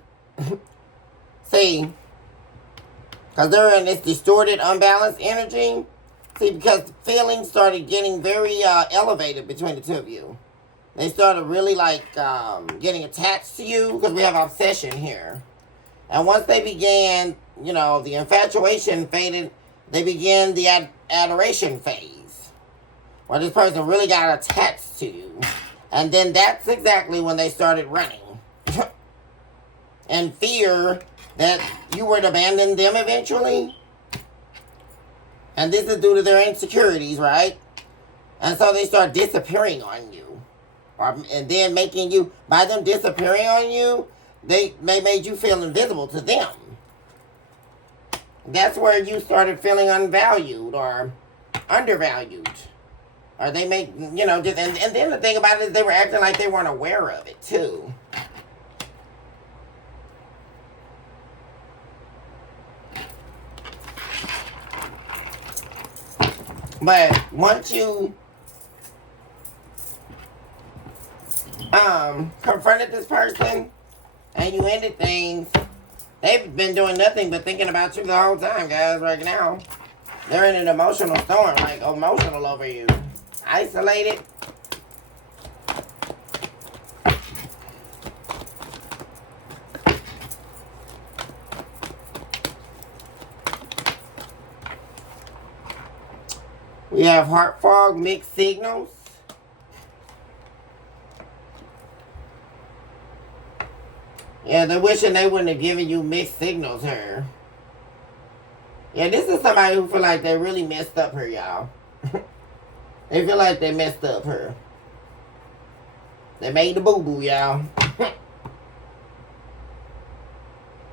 See, because they're in this distorted, unbalanced energy. See, because feelings started getting very elevated between the two of you. They started really, like, getting attached to you, because we have obsession here. And once they began, you know, the infatuation faded, they began the adoration phase, where this person really got attached to you. And then that's exactly when they started running. And fear that you would abandon them eventually. And this is due to their insecurities, right? And so they start disappearing on you. And then making you, by them disappearing on you, they made you feel invisible to them. That's where you started feeling unvalued or undervalued. Or they make, you know, just, and then the thing about it is they were acting like they weren't aware of it, too. But once you confronted this person and you ended things, they've been doing nothing but thinking about you the whole time, guys, right now. They're in an emotional storm, like emotional over you. Isolated. We have heart fog, mixed signals. Yeah, they're wishing they wouldn't have given you mixed signals here. Yeah, this is somebody who feel like they really messed up here, y'all. They feel like they messed up here. They made the boo-boo, y'all.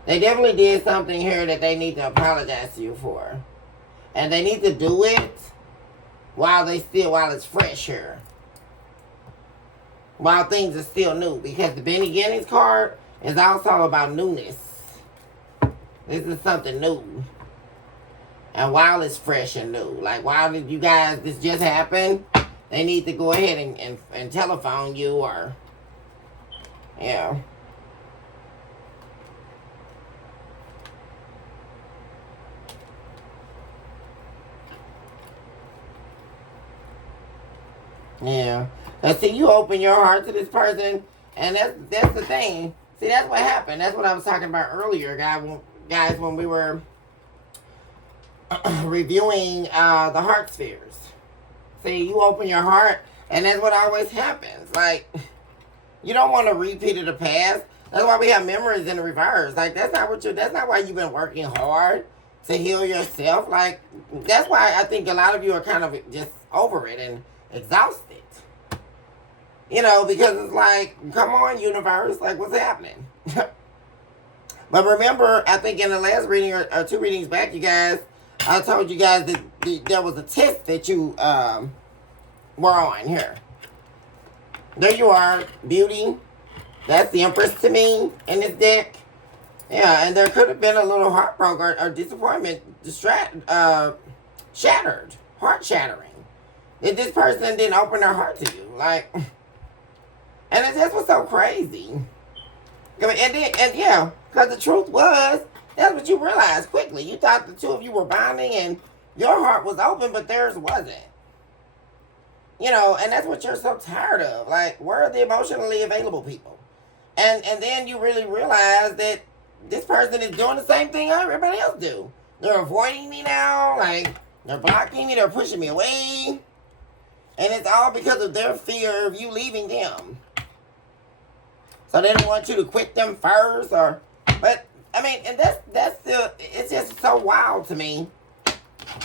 They definitely did something here that they need to apologize to you for. And they need to do it while it's fresh here. While things are still new. Because the beginnings card is also about newness. This is something new. And while it's fresh and new, like while did you guys, this just happened, they need to go ahead and telephone you or, yeah. Yeah. Cause see, you open your heart to this person, and that's the thing. See, that's what happened. That's what I was talking about earlier, guys, when we were reviewing the heart spheres. See, you open your heart, and that's what always happens. Like, you don't want to repeat of the past. That's why we have memories in the reverse. Like, that's not why you've been working hard to heal yourself. Like, that's why I think a lot of you are kind of just over it and exhausted. You know, because it's like, come on, universe, like, what's happening? But remember, I think in the last reading or 2 readings back, you guys, I told you guys that there was a test that you were on here. There you are, beauty. That's the Empress to me in this deck. Yeah, and there could have been a little heartbreak or disappointment, shattered, heart shattering. That this person didn't open their heart to you, like, and it just was so crazy. And yeah, because the truth was, that's what you realized quickly. You thought the two of you were bonding and your heart was open, but theirs wasn't. You know, and that's what you're so tired of. Like, where are the emotionally available people? And then you really realize that this person is doing the same thing everybody else do. They're avoiding me now. Like, they're blocking me. They're pushing me away. And it's all because of their fear of you leaving them. So they don't want you to quit them first, but I mean, and that's still, it's just so wild to me,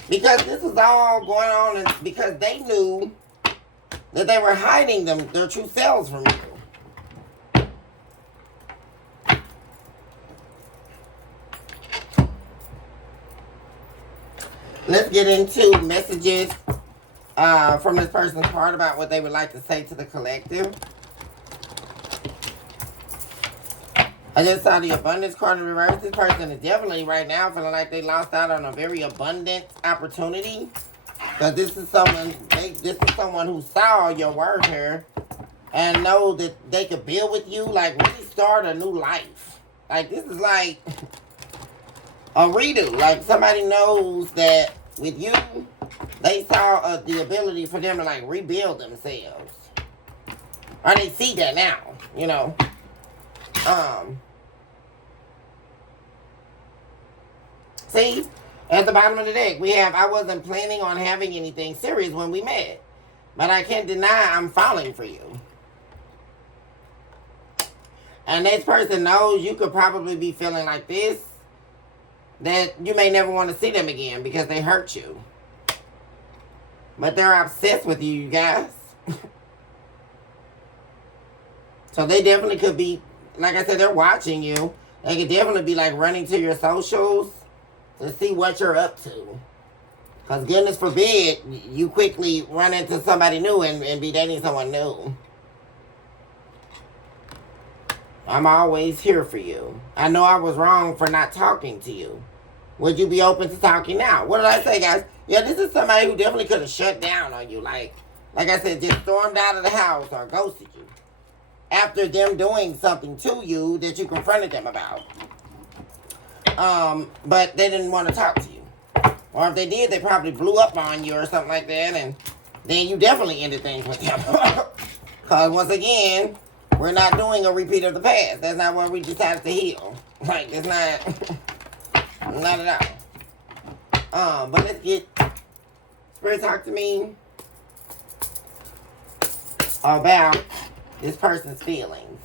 because this is all going on, and because they knew that they were hiding their true selves from you. Let's get into messages from this person's heart about what they would like to say to the collective. I just saw the abundance card in reverse. This person is definitely right now feeling like they lost out on a very abundant opportunity. Because this is someone who saw your word here and know that they could build with you, like really start a new life. Like, this is like a redo. Like, somebody knows that with you, they saw the ability for them to like rebuild themselves. Or they see that now, you know. See, at the bottom of the deck, we have, I wasn't planning on having anything serious when we met, but I can't deny I'm falling for you. And this person knows you could probably be feeling like this, that you may never want to see them again because they hurt you. But they're obsessed with you, you guys. So they definitely could be, like I said, they're watching you. They could definitely be like running to your socials to see what you're up to. Because goodness forbid, you quickly run into somebody new and be dating someone new. I'm always here for you. I know I was wrong for not talking to you. Would you be open to talking now? What did I say, guys? Yeah, this is somebody who definitely could have shut down on you. Like I said, just stormed out of the house or ghosted you. After them doing something to you that you confronted them about. But they didn't want to talk to you. Or if they did, they probably blew up on you or something like that. And then you definitely ended things with them. Because once again, we're not doing a repeat of the past. That's not what we decided to heal. Like, it's not... Not at all. But let's get... Spirit, talk to me about this person's feelings.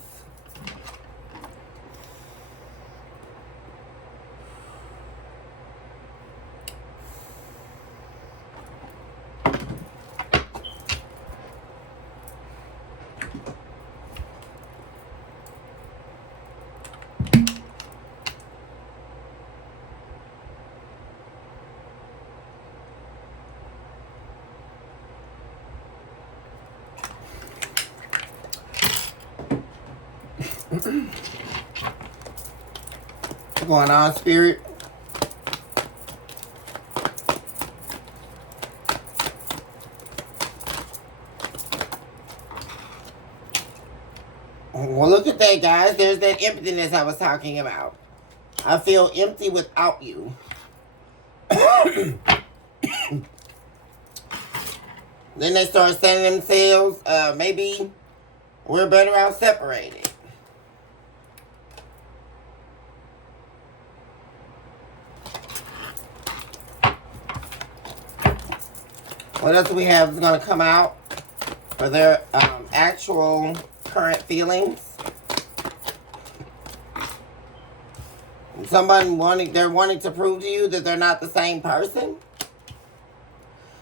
What's going on, Spirit? Well, look at that, guys. There's that emptiness I was talking about. I feel empty without you. Then they start saying themselves, maybe we're better out separated. What else do we have is going to come out for their actual current feelings? They're wanting to prove to you that they're not the same person.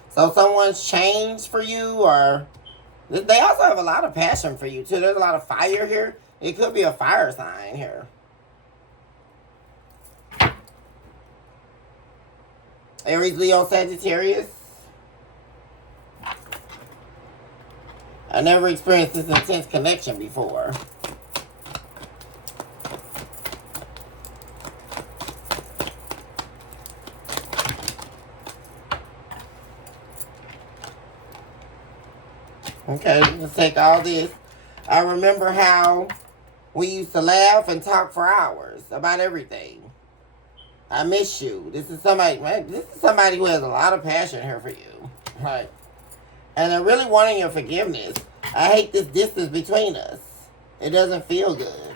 So someone's changed for you, or they also have a lot of passion for you too. There's a lot of fire here. It could be a fire sign here. Aries, Leo, Sagittarius. I never experienced this intense connection before. Okay, let's take all this. I remember how we used to laugh and talk for hours about everything. I miss you. This is somebody, man, this is somebody who has a lot of passion here for you. Right. And they're really wanting your forgiveness. I hate this distance between us. It doesn't feel good.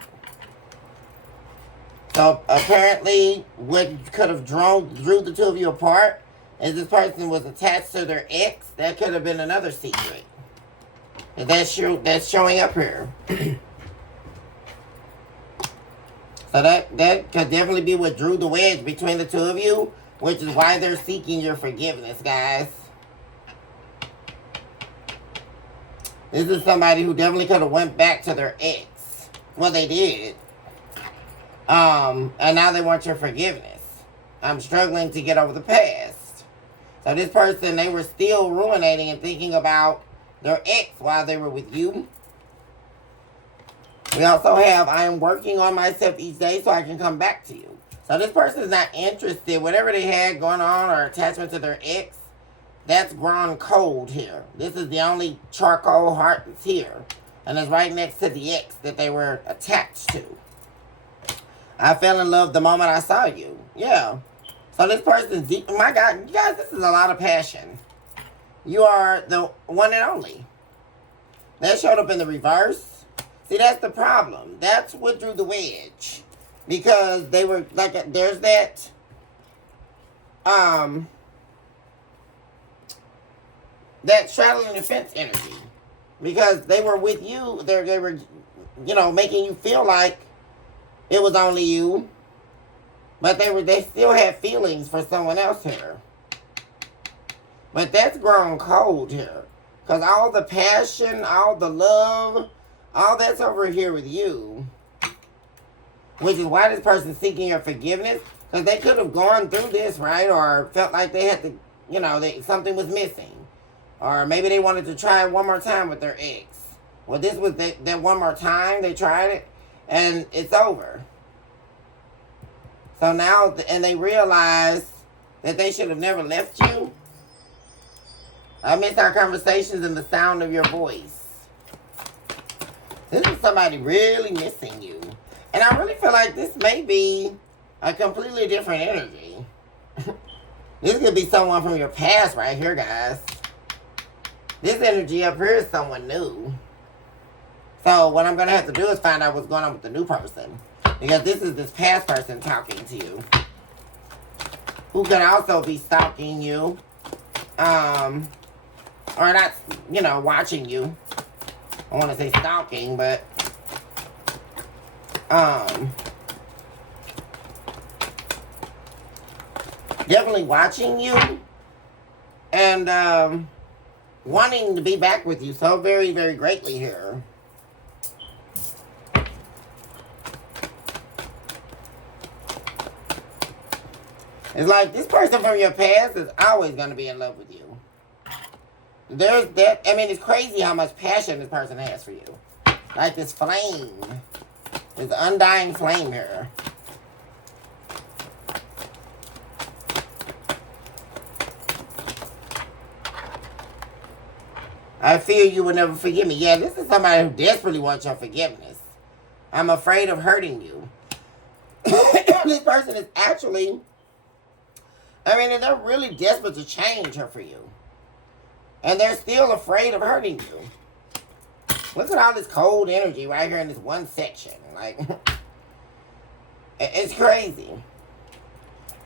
So apparently what could have drew the two of you apart is this person was attached to their ex. That could have been another secret. That's showing up here. So that could definitely be what drew the wedge between the two of you, which is why they're seeking your forgiveness, guys. This is somebody who definitely could have went back to their ex. Well, they did. And now they want your forgiveness. I'm struggling to get over the past. So this person, they were still ruminating and thinking about their ex while they were with you. We also have, I am working on myself each day so I can come back to you. So this person is not interested. Whatever they had going on or attachment to their ex, that's grown cold here. This is the only charcoal heart that's here. And it's right next to the ex that they were attached to. I fell in love the moment I saw you. Yeah. So this person's deep. My God, you guys, this is a lot of passion. You are the one and only. That showed up in the reverse. See, that's the problem. That's what drew the wedge. Because they were, like, there's that, that straddling the fence energy. Because they were with you, they were, you know, making you feel like it was only you. But they still had feelings for someone else here. But that's grown cold here. Because all the passion, all the love, all that's over here with you. Which is why this person's seeking your forgiveness. Because they could have gone through this, right? Or felt like they had to, you know, something was missing. Or maybe they wanted to try it one more time with their ex. Well, this was that one more time. They tried it. And it's over. So now, and they realize that they should have never left you. I miss our conversations and the sound of your voice. This is somebody really missing you. And I really feel like this may be a completely different energy. This could be someone from your past right here, guys. This energy up here is someone new. So what I'm going to have to do is find out what's going on with the new person. Because this is this past person talking to you. Who could also be stalking you. Or not, you know, watching you. I want to say stalking, but definitely watching you and wanting to be back with you so very, very greatly here. It's like this person from your past is always going to be in love with you. There's that. I mean, it's crazy how much passion this person has for you. Like this flame. This undying flame here. I fear you will never forgive me. Yeah, this is somebody who desperately wants your forgiveness. I'm afraid of hurting you. This person is actually, they're really desperate to change her for you. And they're still afraid of hurting you. Look at all this cold energy right here in this one section. Like, it's crazy.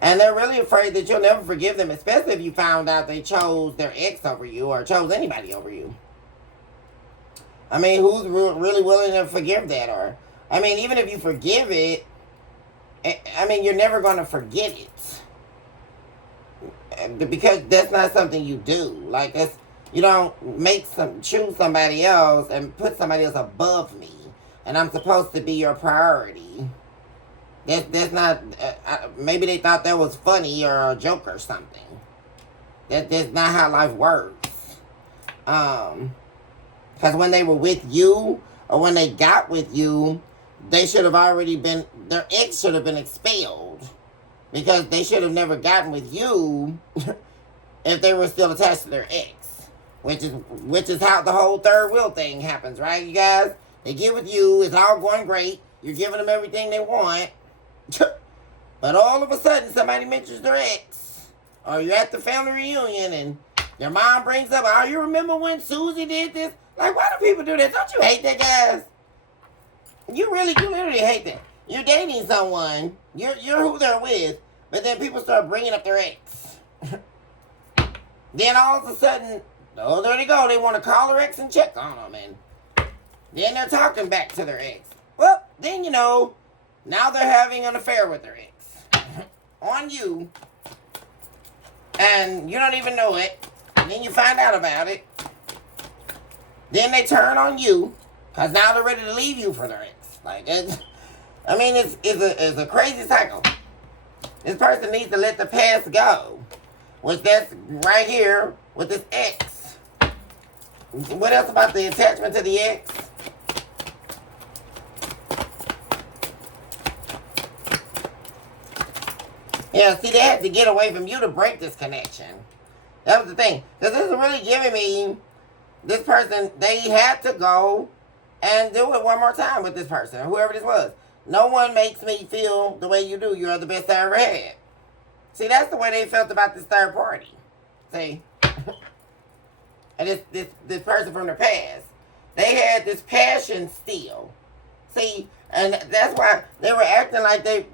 And they're really afraid that you'll never forgive them, especially if you found out they chose their ex over you or chose anybody over you. Who's really willing to forgive that? Or, even if you forgive it, you're never going to forget it. Because that's not something you do. Like, you don't choose somebody else and put somebody else above me. And I'm supposed to be your priority. That's not, maybe they thought that was funny or a joke or something. That's not how life works. Because when they were with you, or when they got with you, they should have already been, their ex should have been expelled. Because they should have never gotten with you if they were still attached to their ex. Which is how the whole third wheel thing happens, right, you guys? They get with you, it's all going great, you're giving them everything they want. But all of a sudden, somebody mentions their ex. Or you're at the family reunion and your mom brings up, oh, you remember when Susie did this? Like, why do people do that? Don't you hate that, guys? You literally hate that. You're dating someone, you're who they're with, but then people start bringing up their ex. Then all of a sudden, oh, there they go. They want to call their ex and check on them. And then they're talking back to their ex. Well, then, now they're having an affair with their ex. On you. And you don't even know it. And then you find out about it. Then they turn on you. Because now they're ready to leave you for their ex. Like, it's a crazy cycle. This person needs to let the past go. Which that's right here with this ex. What else about the attachment to the ex? Yeah, see, they had to get away from you to break this connection. That was the thing. Because this is really giving me, this person, they had to go and do it one more time with this person, whoever this was. No one makes me feel the way you do. You're the best I ever had. See, that's the way they felt about this third party. See? And this person from the past. They had this passion still. See? And that's why they were acting like they,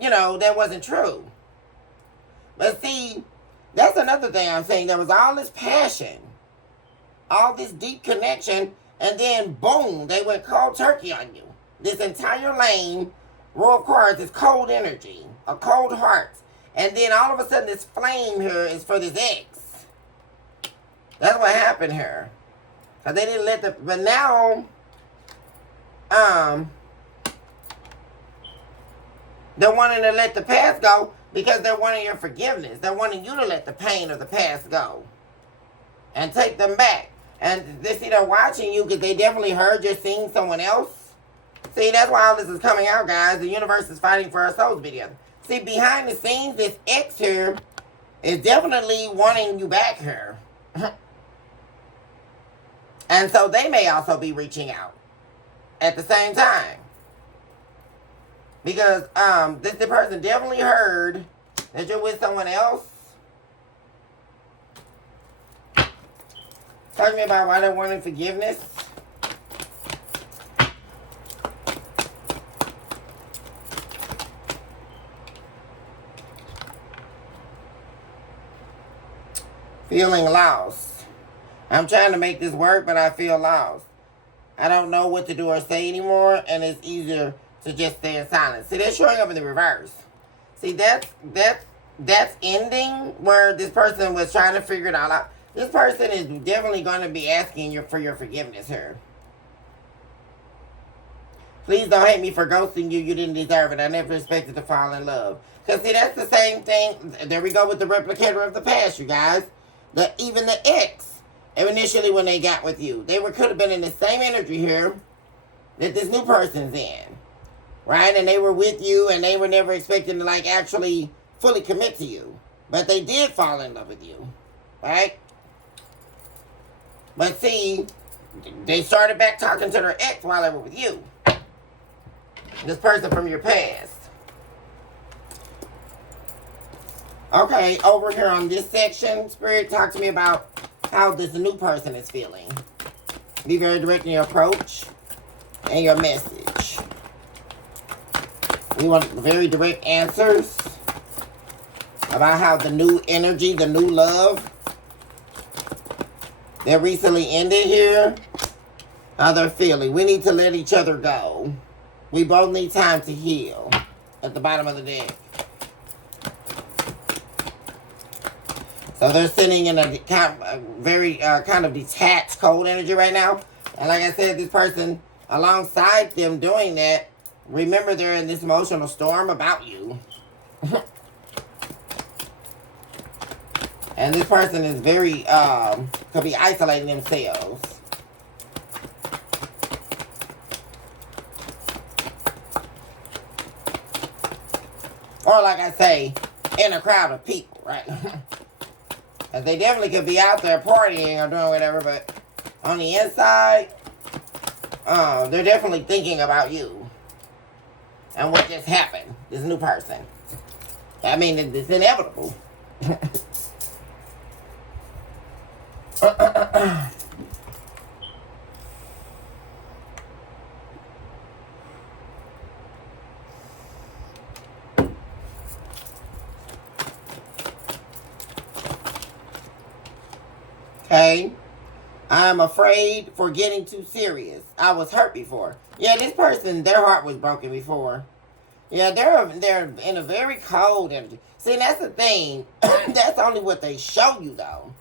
that wasn't true. But see, that's another thing I'm saying. There was all this passion. All this deep connection. And then, boom, they went cold turkey on you. This entire lane, row of cards, is cold energy. A cold heart. And then all of a sudden, this flame here is for this ex. That's what happened here. Because they didn't let the... But now, they're wanting to let the past go because they're wanting your forgiveness. They're wanting you to let the pain of the past go. And take them back. And they see they're watching you because they definitely heard you're seeing someone else. See, that's why all this is coming out, guys. The universe is fighting for our souls video. See, behind the scenes, this ex here is definitely wanting you back here. And so they may also be reaching out at the same time. Because the person definitely heard that you're with someone else. Talk to me about why they're wanting forgiveness. Feeling lost. I'm trying to make this work, but I feel lost. I don't know what to do or say anymore, and it's easier to just stay in silence. See, they're showing up in the reverse. See, that's ending where this person was trying to figure it all out. This person is definitely going to be asking you for your forgiveness here. Please don't hate me for ghosting you. You didn't deserve it. I never expected to fall in love. Because, see, that's the same thing. There we go with the replicator of the past, you guys. Even the ex, initially when they got with you, they could have been in the same energy here that this new person's in. Right? And they were with you, and they were never expecting to, actually fully commit to you. But they did fall in love with you. Right? But see, they started back talking to their ex while they were with you. This person from your past. Okay, over here on this section, Spirit, talk to me about how this new person is feeling. Be very direct in your approach and your message. We want very direct answers about how the new energy, the new love that recently ended here, how they're feeling. We need to let each other go. We both need time to heal. At the bottom of the deck. So they're sitting in a very kind of detached, cold energy right now. And like I said, this person, alongside them doing that, remember they're in this emotional storm about you. And this person is very, could be isolating themselves. Or like I say, in a crowd of people, right? And they definitely could be out there partying or doing whatever, but on the inside, they're definitely thinking about you. And what just happened, this new person. I mean, it's inevitable. Okay, I'm afraid for getting too serious. I was hurt before. Yeah, this person, their heart was broken before. Yeah, they're in a very cold energy. See, that's the thing. That's only what they show you, though.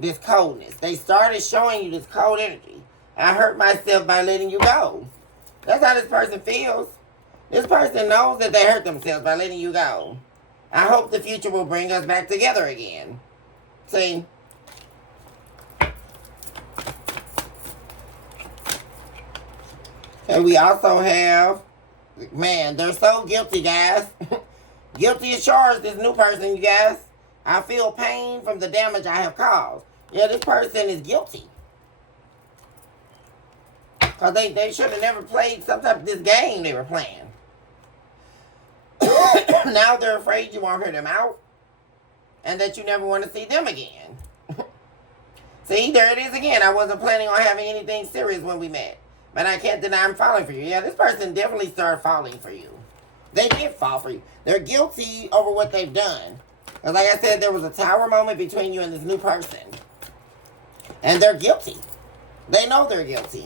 This coldness. They started showing you this cold energy. I hurt myself by letting you go. That's how this person feels. This person knows that they hurt themselves by letting you go. I hope the future will bring us back together again. See? And we also have, man, they're so guilty, guys. Guilty as charged, this new person, you guys. I feel pain from the damage I have caused. Yeah, this person is guilty. Because they should have never played some type of this game they were playing. Now they're afraid you won't hear them out. And that you never want to see them again. See, there it is again. I wasn't planning on having anything serious when we met. But I can't deny I'm falling for you. Yeah, this person definitely started falling for you. They did fall for you. They're guilty over what they've done. Because like I said, there was a tower moment between you and this new person. And they're guilty. They know they're guilty.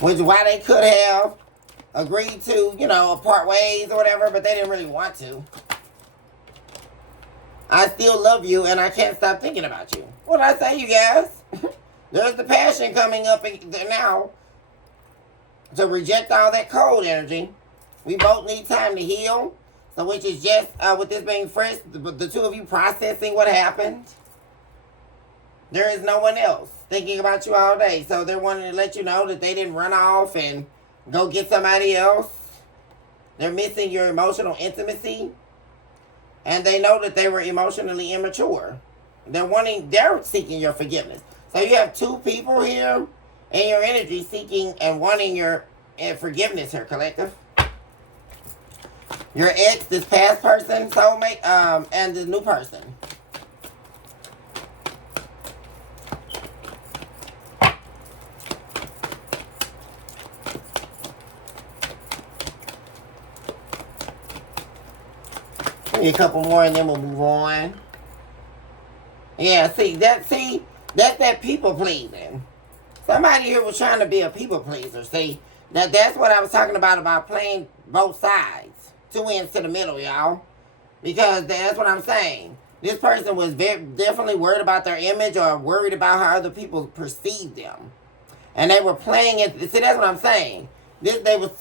Which is why they could have agreed to, you know, part ways or whatever, but they didn't really want to. I still love you and I can't stop thinking about you. What did I say, you guys? There's the passion coming up now to reject all that cold energy. We both need time to heal. So which is just, with this being fresh, the two of you processing what happened. There is no one else thinking about you all day. So they're wanting to let you know that they didn't run off and go get somebody else. They're missing your emotional intimacy. And they know that they were emotionally immature. They're seeking your forgiveness. So you have two people here in your energy seeking and wanting your forgiveness here, collective. Your ex, this past person, soulmate, and the new person. Maybe a couple more and then we'll move on. Yeah, that's that people pleasing. Somebody here was trying to be a people pleaser. See, that's what I was talking about playing both sides. Two ends to the middle, y'all. Because that's what I'm saying. This person was definitely worried about their image or worried about how other people perceive them. And they were playing it. See, that's what I'm saying. They would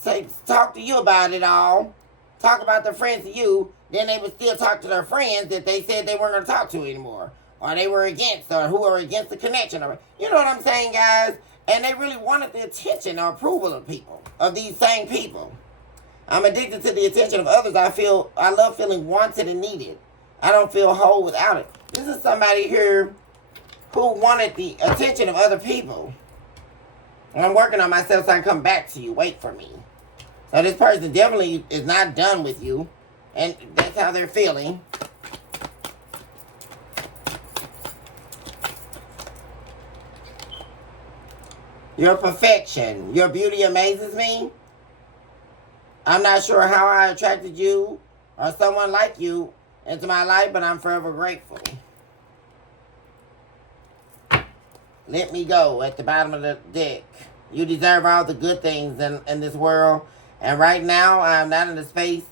talk to you about it all. Talk about their friends to you. Then they would still talk to their friends that they said they weren't going to talk to anymore. Or they were against, or who were against the connection. Or, you know what I'm saying, guys? And they really wanted the attention or approval of people, of these same people. I'm addicted to the attention of others. I love feeling wanted and needed. I don't feel whole without it. This is somebody here who wanted the attention of other people. I'm working on myself so I can come back to you. Wait for me. So this person definitely is not done with you. And that's how they're feeling. Your perfection. Your beauty amazes me. I'm not sure how I attracted you or someone like you into my life, but I'm forever grateful. Let me go at the bottom of the deck. You deserve all the good things in this world. And right now, I'm not in the space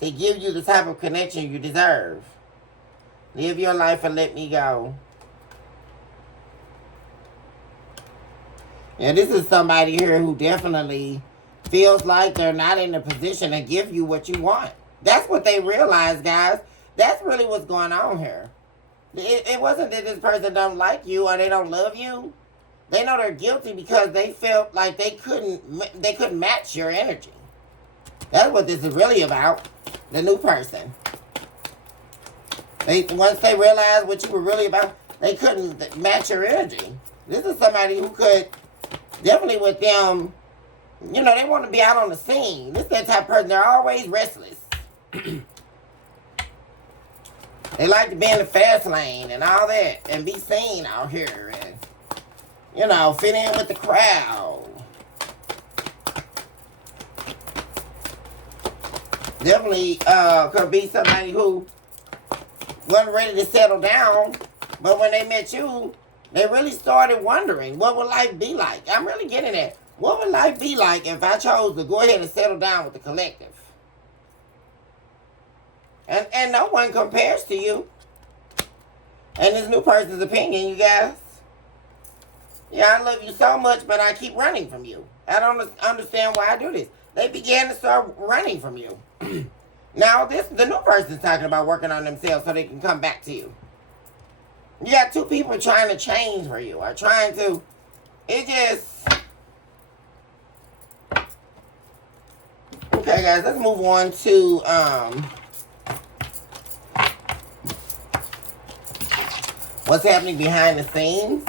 to give you the type of connection you deserve. Live your life and let me go. And this is somebody here who definitely feels like they're not in a position to give you what you want. That's what they realize, guys. That's really what's going on here. It wasn't that this person don't like you or they don't love you. They know they're guilty because they felt like they couldn't match your energy. That's what this is really about. The new person. Once they realized what you were really about, they couldn't match your energy. This is somebody who could definitely with them, you know, they want to be out on the scene. This is that type of person. They're always restless. They like to be in the fast lane and all that and be seen out here and, you know, fit in with the crowd. Definitely could be somebody who wasn't ready to settle down, but when they met you, they really started wondering, what would life be like? I'm really getting at, what would life be like if I chose to go ahead and settle down with the collective? And no one compares to you. And this new person's opinion, you guys. Yeah, I love you so much, but I keep running from you. I don't understand why I do this. They began to start running from you. Now, the new person's talking about working on themselves so they can come back to you. You got two people trying to change for you, or trying to, it just, okay guys, let's move on to, what's happening behind the scenes.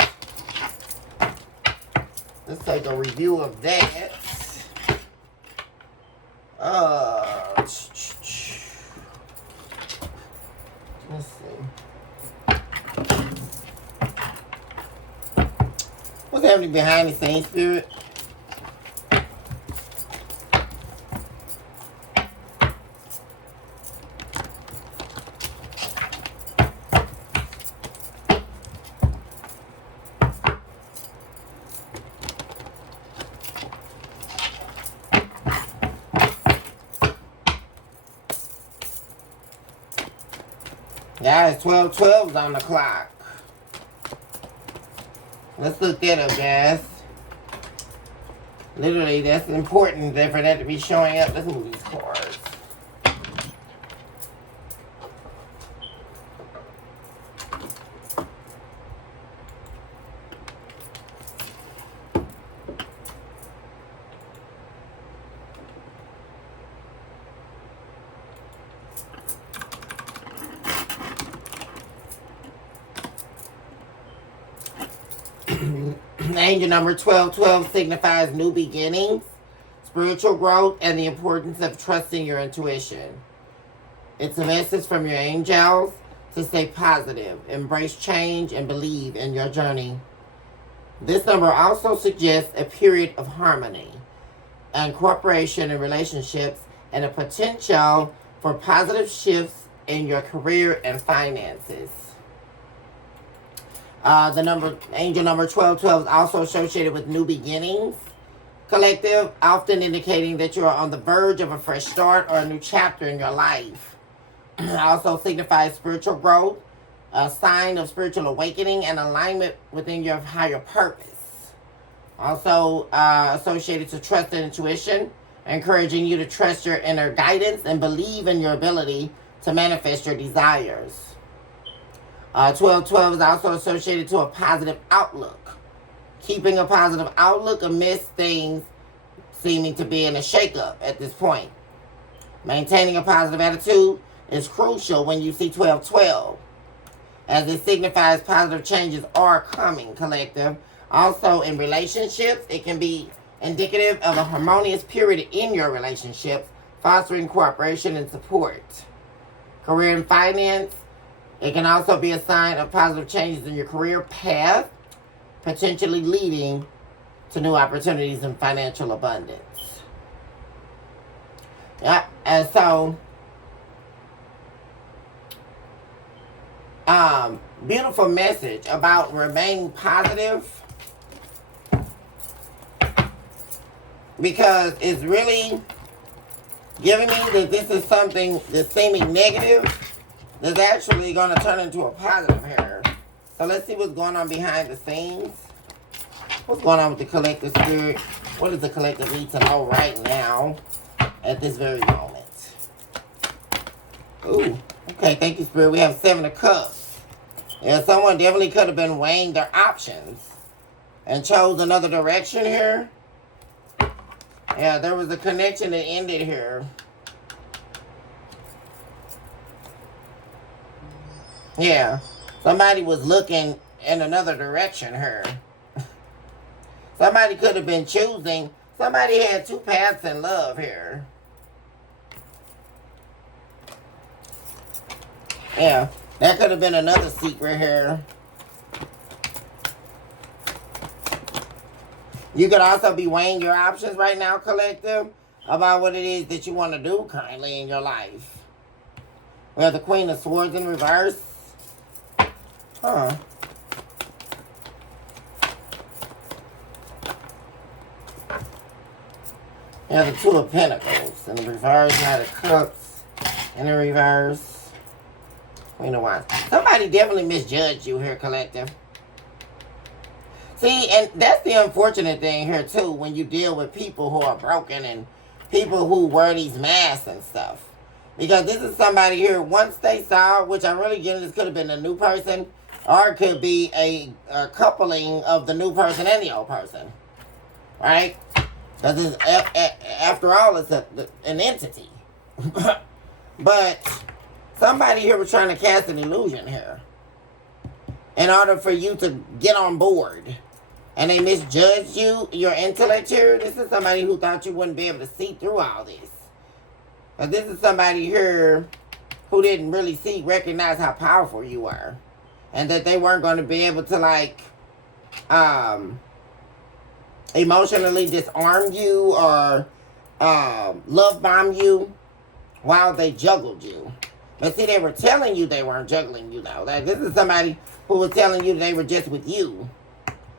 Let's take a review of that. Let's see. What's happening behind the scenes, Spirit? Guys, 12:12's on the clock. Let's look that up, guys. Literally, that's important for that to be showing up. Let's move these cards. Angel number 1212 signifies new beginnings, spiritual growth, and the importance of trusting your intuition. It's a message from your angels to stay positive, embrace change, and believe in your journey. This number also suggests a period of harmony and cooperation in relationships and a potential for positive shifts in your career and finances. Angel number 1212 is also associated with new beginnings, collective, often indicating that you are on the verge of a fresh start or a new chapter in your life. Also signifies spiritual growth, a sign of spiritual awakening and alignment within your higher purpose. Also associated to trust and intuition, encouraging you to trust your inner guidance and believe in your ability to manifest your desires. 1212 is also associated to a positive outlook. Keeping a positive outlook amidst things seeming to be in a shakeup at this point. Maintaining a positive attitude is crucial when you see 1212, as it signifies positive changes are coming, collective. Also, in relationships, it can be indicative of a harmonious period in your relationship, fostering cooperation and support. Career and finance, it can also be a sign of positive changes in your career path, potentially leading to new opportunities and financial abundance. Yeah, and so, beautiful message about remaining positive, because it's really giving me that this is something that's seeming negative that's actually going to turn into a positive here. So let's see what's going on behind the scenes. What's going on with the collective spirit? What does the collective need to know right now at this very moment? Ooh, okay, thank you, Spirit. We have 7 of Cups. Yeah, someone definitely could have been weighing their options and chose another direction here. Yeah, there was a connection that ended here. Yeah, somebody was looking in another direction here. Somebody could have been choosing. Somebody had 2 paths in love here. Yeah, that could have been another secret here. You could also be weighing your options right now, collective, about what it is that you want to do currently in your life. We have the Queen of Swords in reverse. Huh. You have the 2 of Pentacles in the reverse. Knight of Cups in the reverse. Queen of Wands. Somebody definitely misjudged you here, collective. See, and that's the unfortunate thing here, too, when you deal with people who are broken and people who wear these masks and stuff. Because this is somebody here, once they saw, which I'm really getting, this could have been a new person, or it could be a coupling of the new person and the old person. Right? Because after all, it's an entity. But somebody here was trying to cast an illusion here in order for you to get on board. And they misjudged you, your intellect here. This is somebody who thought you wouldn't be able to see through all this. But this is somebody here who didn't really recognize how powerful you were. And that they weren't going to be able to, like, emotionally disarm you or love bomb you while they juggled you. But see, they were telling you they weren't juggling you, though. Like, this is somebody who was telling you they were just with you.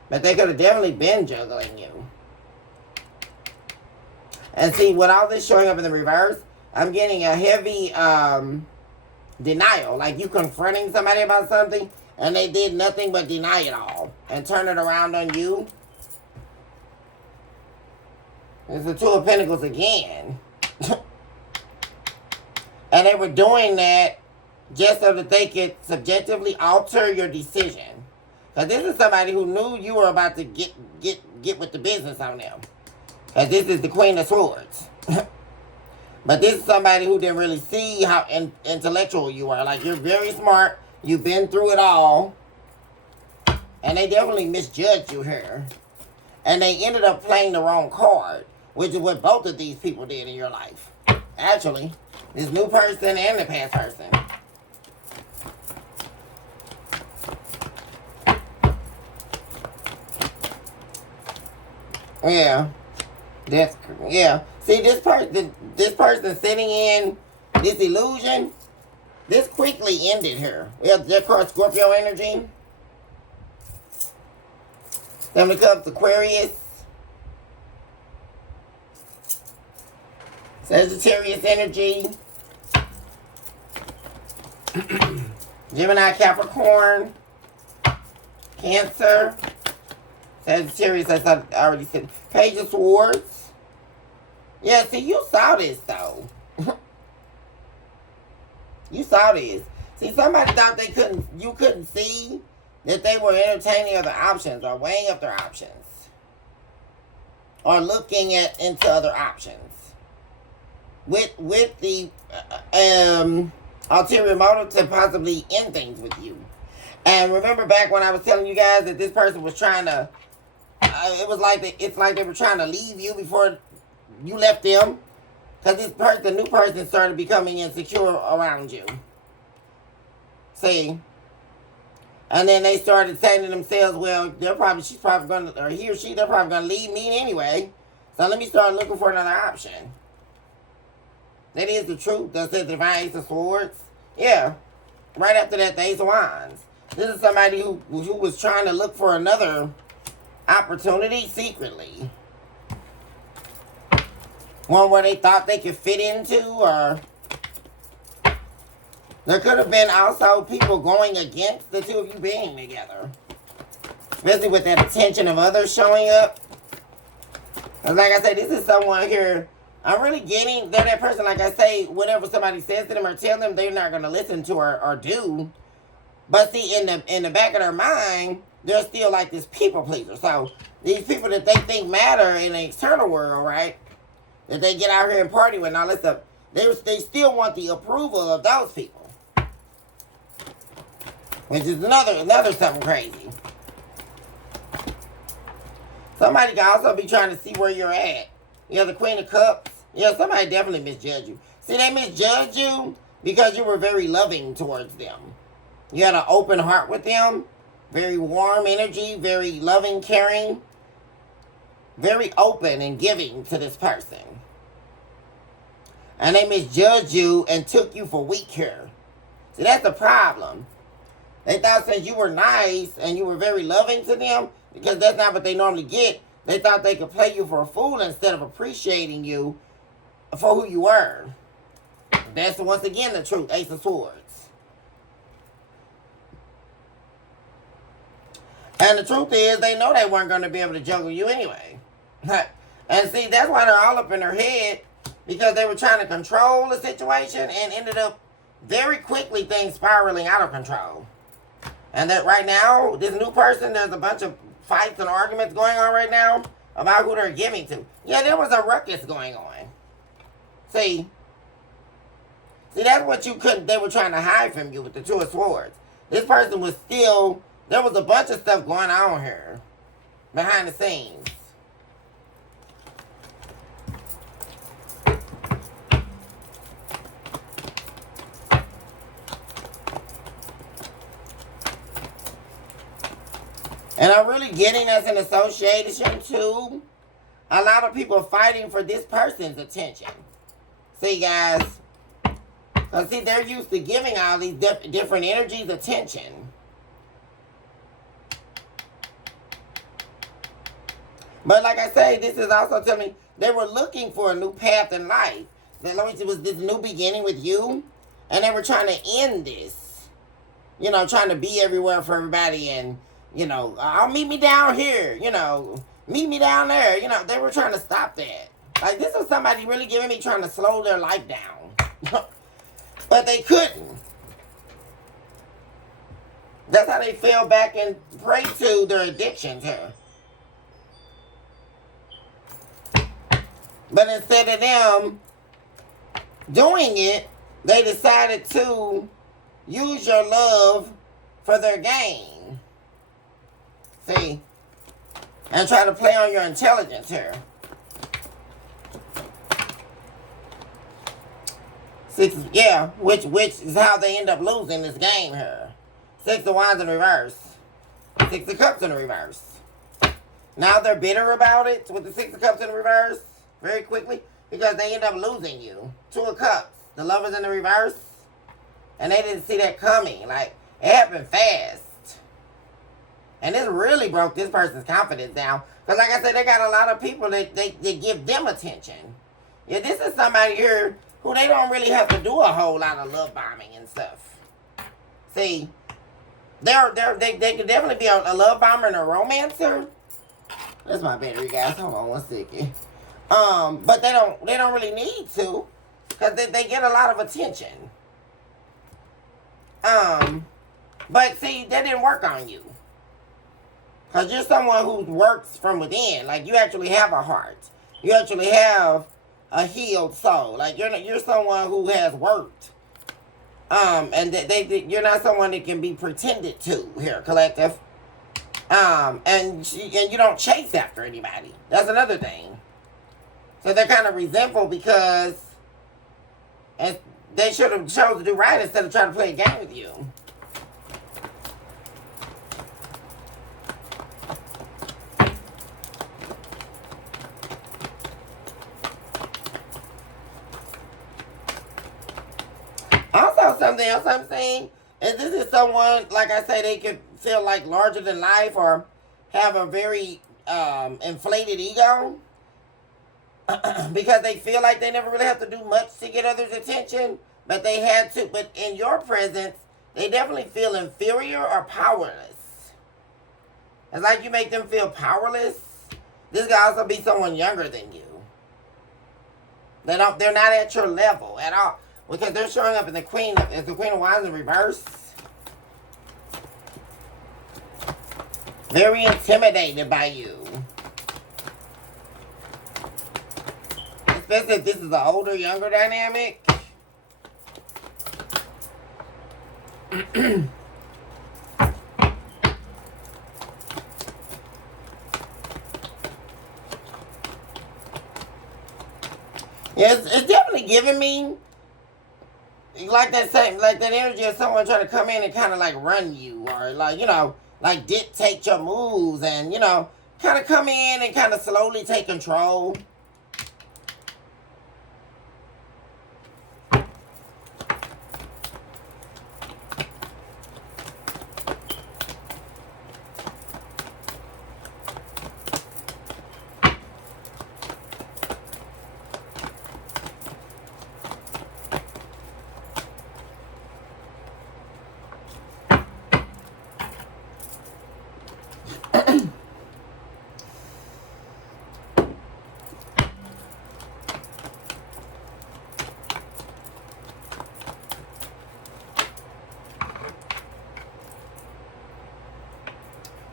But they could have definitely been juggling you. And see, with all this showing up in the reverse, I'm getting a heavy denial. Like you confronting somebody about something, and they did nothing but deny it all and turn it around on you. It's the 2 of Pentacles again. And they were doing that just so that they could subjectively alter your decision. Because this is somebody who knew you were about to get with the business on them. Because this is the Queen of Swords. But this is somebody who didn't really see how intellectual you are. Like, you're very smart. You've been through it all. And they definitely misjudged you here. And they ended up playing the wrong card. Which is what both of these people did in your life. Actually, this new person and the past person. Yeah. Yeah. See, this person sitting in this illusion, this quickly ended here. We have the card Scorpio energy. 7 of Cups, Aquarius. Sagittarius energy. Gemini, Capricorn. Cancer. Sagittarius, I thought I already said. Page of Swords. Yeah, see, you saw this, though. You saw this. See, somebody thought you couldn't see that they were entertaining other options or weighing up their options. Or looking into other options. With the ulterior motive to possibly end things with you. And remember back when I was telling you guys that this person was trying to it was like it's like they were trying to leave you before you left them. Because this person, the new person, started becoming insecure around you. See? And then they started saying to themselves, well, she's probably going to, or he or she, they're probably going to leave me anyway. So let me start looking for another option. That is the truth. That's the divine Ace of Swords. Yeah. Right after that, the Ace of Wands. This is somebody who was trying to look for another opportunity secretly. One where they thought they could fit into, or there could have been also people going against the two of you being together. Especially with that attention of others showing up. And like I said, this is someone here, I'm really getting, they're that person, like I say, whatever somebody says to them or tell them, they're not going to listen to or do. But see, in the back of their mind, they're still like this people pleaser. So these people that they think matter in the external world, right? That they get out here and party with and all this stuff, they still want the approval of those people. Which is another something crazy. Somebody can also be trying to see where you're at. You know, the Queen of Cups. Yeah, somebody definitely misjudged you. See, they misjudged you because you were very loving towards them. You had an open heart with them. Very warm energy, very loving, caring. Very open and giving to this person. And they misjudged you and took you for weak here. See, that's the problem. They thought since you were nice and you were very loving to them, because that's not what they normally get, they thought they could play you for a fool instead of appreciating you for who you were. That's once again the truth, Ace of Swords. And the truth is, they know they weren't going to be able to juggle you anyway. And see, that's why they're all up in their head, because they were trying to control the situation and ended up very quickly things spiraling out of control. And that right now, this new person, there's a bunch of fights and arguments going on right now about who they're giving to. Yeah, there was a ruckus going on. See, that's what they were trying to hide from you with the Two of Swords. This person was still, there was a bunch of stuff going on here behind the scenes. And I'm really getting as an association too. A lot of people fighting for this person's attention. See, guys. Because, see, they're used to giving all these different energies attention. But like I say, this is also telling me they were looking for a new path in life. It was this new beginning with you. And they were trying to end this. You know, trying to be everywhere for everybody and, you know, I'll meet me down here, you know, meet me down there. You know, they were trying to stop that. Like, this was somebody really giving me trying to slow their life down. But they couldn't. That's how they fell back and preyed to their addiction to her. But instead of them doing it, they decided to use your love for their gain. See? And try to play on your intelligence here. Which is how they end up losing this game here. Six of Wands in reverse. Six of Cups in reverse. Now they're bitter about it with the Six of Cups in reverse very quickly because they end up losing you. Two of Cups. The Lovers in the reverse. And they didn't see that coming. Like, it happened fast. And this really broke this person's confidence down. Because like I said, they got a lot of people that they give them attention. Yeah, this is somebody here who they don't really have to do a whole lot of love bombing and stuff. See, they could definitely be a love bomber and a romancer. That's my battery, guys. Hold on 1 second. But they don't really need to. Because they get a lot of attention. But see, that didn't work on you. Because you're someone who works from within. Like, you actually have a heart. You actually have a healed soul. Like, you're someone who has worked. And you're not someone that can be pretended to here, collective. And you don't chase after anybody. That's another thing. So they're kind of resentful because they should have chose to do right instead of trying to play a game with you. Also, something else I'm saying is this is someone, like I say, they could feel like larger than life or have a very inflated ego because they feel like they never really have to do much to get others' attention, but they had to. But in your presence, they definitely feel inferior or powerless. It's like you make them feel powerless. This could also be someone younger than you. They're not at your level at all. Because they're showing up in the Queen of Wands in reverse. Very intimidated by you. Especially if this is an older, younger dynamic. Yes, it's definitely giving me like that energy of someone trying to come in and kind of like run you or like, like dictate your moves and, kind of come in and kind of slowly take control.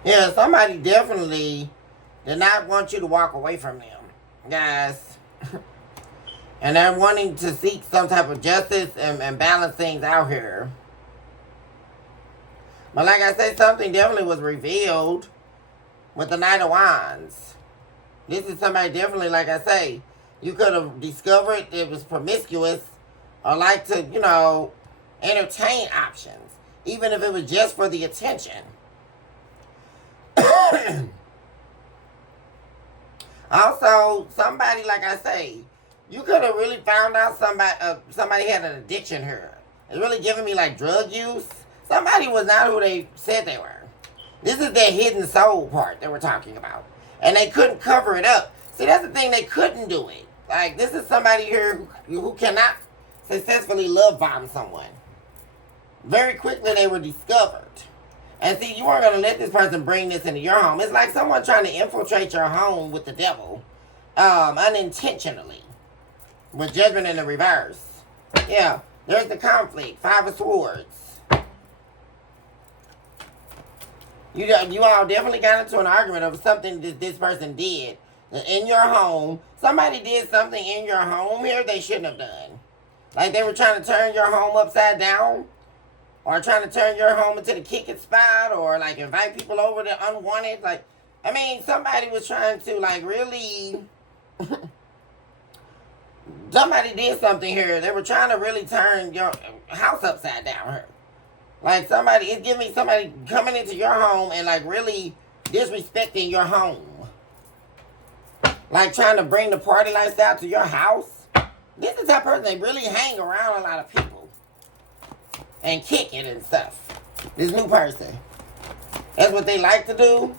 Yeah, somebody definitely did not want you to walk away from them, guys. And they're wanting to seek some type of justice and balance things out here. But like I said, something definitely was revealed with the Knight of Wands. This is somebody definitely, like I say, you could have discovered it was promiscuous or like to, entertain options, even if it was just for the attention. Also, somebody, like I say, you could have really found out somebody had an addiction here. It's really giving me like drug use. Somebody was not who they said they were. This is their hidden soul part that we're talking about. And they couldn't cover it up. See, that's the thing, they couldn't do it. Like, this is somebody here who cannot successfully love bomb someone. Very quickly they were discovered. And see, you weren't going to let this person bring this into your home. It's like someone trying to infiltrate your home with the devil. Unintentionally. With judgment in the reverse. Yeah, there's the conflict. 5 of Swords. You all definitely got into an argument over something that this person did. In your home. Somebody did something in your home here they shouldn't have done. Like they were trying to turn your home upside down. Or trying to turn your home into the kicking spot. Or like invite people over that unwanted. Like, I mean, somebody was trying to like really... Somebody did something here. They were trying to really turn your house upside down here. Like it's giving me somebody coming into your home and like really disrespecting your home. Like trying to bring the party lifestyle to your house. This is that person, they really hang around a lot of people. And kick it and stuff. This new person. That's what they like to do.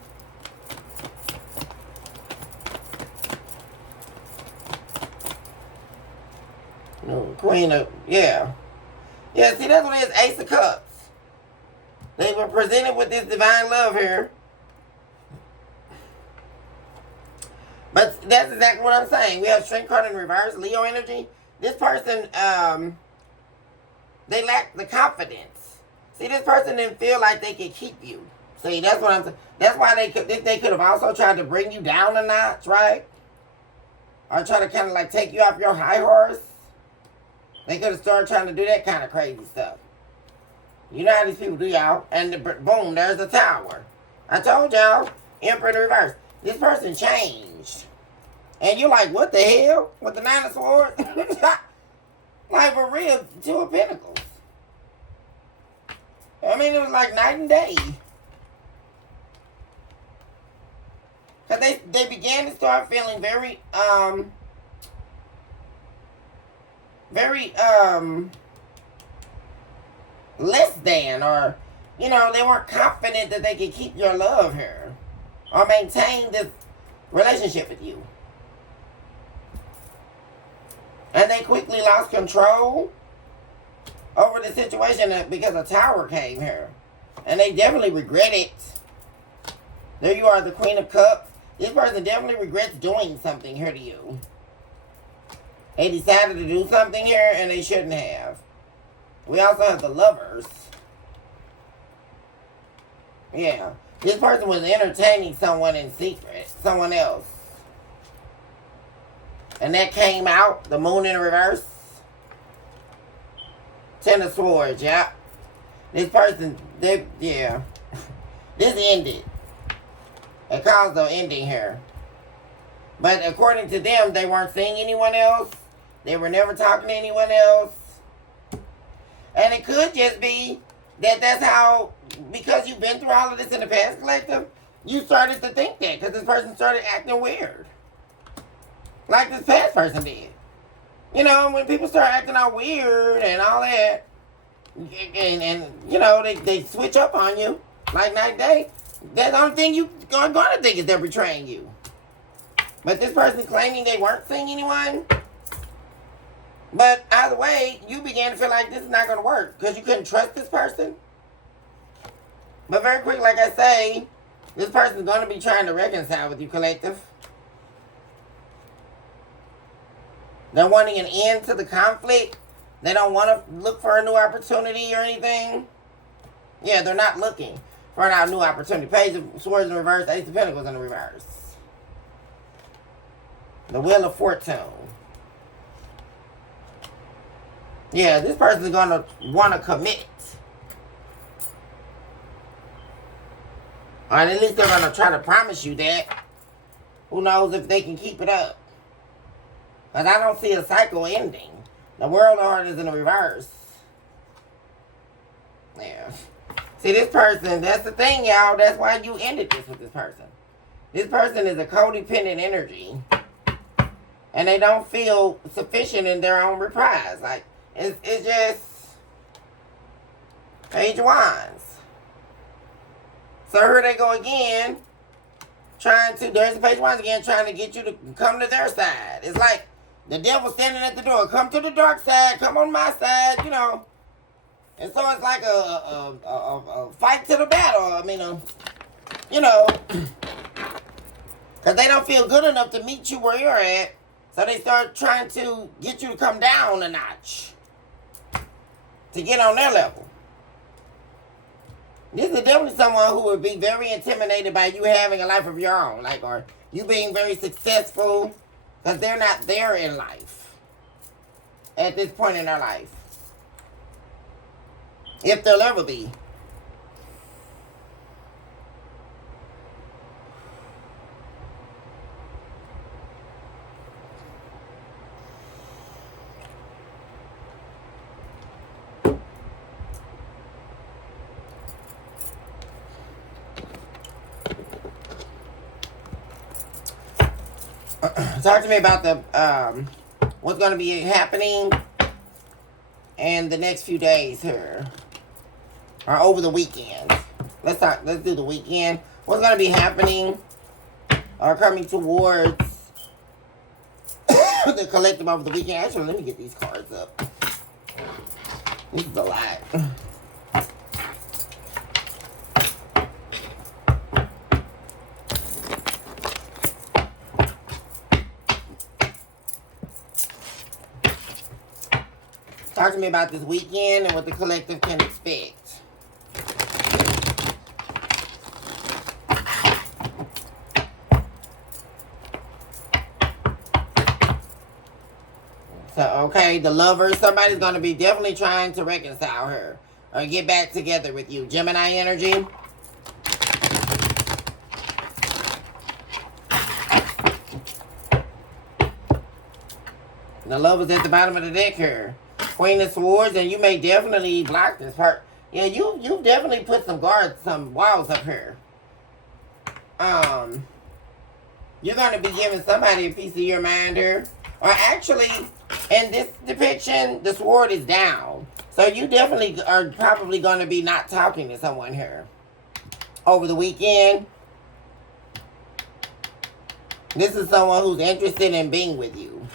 Queen of, yeah. Yeah, see, that's what it is. Ace of Cups. They were presented with this divine love here. But that's exactly what I'm saying. We have Strength card in reverse, Leo energy. This person, they lack the confidence. See, this person didn't feel like they could keep you. See, that's what I'm saying. That's why they could have also tried to bring you down a notch, right? Or try to kind of like take you off your high horse. They could have started trying to do that kind of crazy stuff. You know how these people do, y'all. And boom, there's the tower. I told y'all, Emperor in reverse. This person changed. And you're like, what the hell? With the Nine of Swords? Like, for real, Two of Pentacles. I mean, it was like night and day. Because they began to start feeling very less than, or, you know, they weren't confident that they could keep your love here or maintain this relationship with you. And they quickly lost control over the situation because a tower came here. And they definitely regret it. There you are, the Queen of Cups. This person definitely regrets doing something here to you. They decided to do something here and they shouldn't have. We also have the Lovers. Yeah. This person was entertaining someone in secret. Someone else. And that came out. The Moon in reverse. Ten of Swords, yeah. This person, yeah. This ended. It caused an ending here. But according to them, they weren't seeing anyone else. They were never talking to anyone else. And it could just be that that's how, because you've been through all of this in the past, collective, you started to think that because this person started acting weird. Like this past person did. You know, when people start acting all weird and all that, and you know, they switch up on you like night and day, that's the only thing you're going to think is they're betraying you. But this person claiming they weren't seeing anyone, but either way, you began to feel like this is not going to work because you couldn't trust this person. But very quick, like I say, this person's going to be trying to reconcile with you, collective. They're wanting an end to the conflict. They don't want to look for a new opportunity or anything. Yeah, they're not looking for a new opportunity. Page of Swords in reverse, Ace of Pentacles in the reverse. The Wheel of Fortune. Yeah, this person is going to want to commit. Or at least they're going to try to promise you that. Who knows if they can keep it up. But I don't see a cycle ending. The World of Heart is in the reverse. Yeah. See, this person, that's the thing, y'all. That's why you ended this with this person. This person is a codependent energy. And they don't feel sufficient in their own reprise. Like, it's just Page of Wands. So here they go again. There's the Page of Wands again, trying to get you to come to their side. It's like the devil standing at the door. Come to the dark side. Come on my side, you know. And so it's like a fight to the battle. I mean, you know. Because they don't feel good enough to meet you where you're at. So they start trying to get you to come down a notch. To get on their level. This is definitely someone who would be very intimidated by you having a life of your own. Like, or you being very successful. Because they're not there in life. At this point in their life. If they'll ever be. Talk to me about the what's going to be happening in the next few days here, or over the weekend. Let's do the weekend. What's going to be happening or coming towards the collective over the weekend? Actually, let me get these cards up. This is a lot. Talk to me about this weekend and what the collective can expect. So, okay, the Lovers. Somebody's going to be definitely trying to reconcile her or get back together with you. Gemini energy. The Lovers at the bottom of the deck here. Queen of Swords, and you may definitely block this part. Yeah, you definitely put some guards, some walls up here. You're going to be giving somebody a piece of your mind here. Or actually, in this depiction, the sword is down. So you definitely are probably going to be not talking to someone here. Over the weekend. This is someone who's interested in being with you.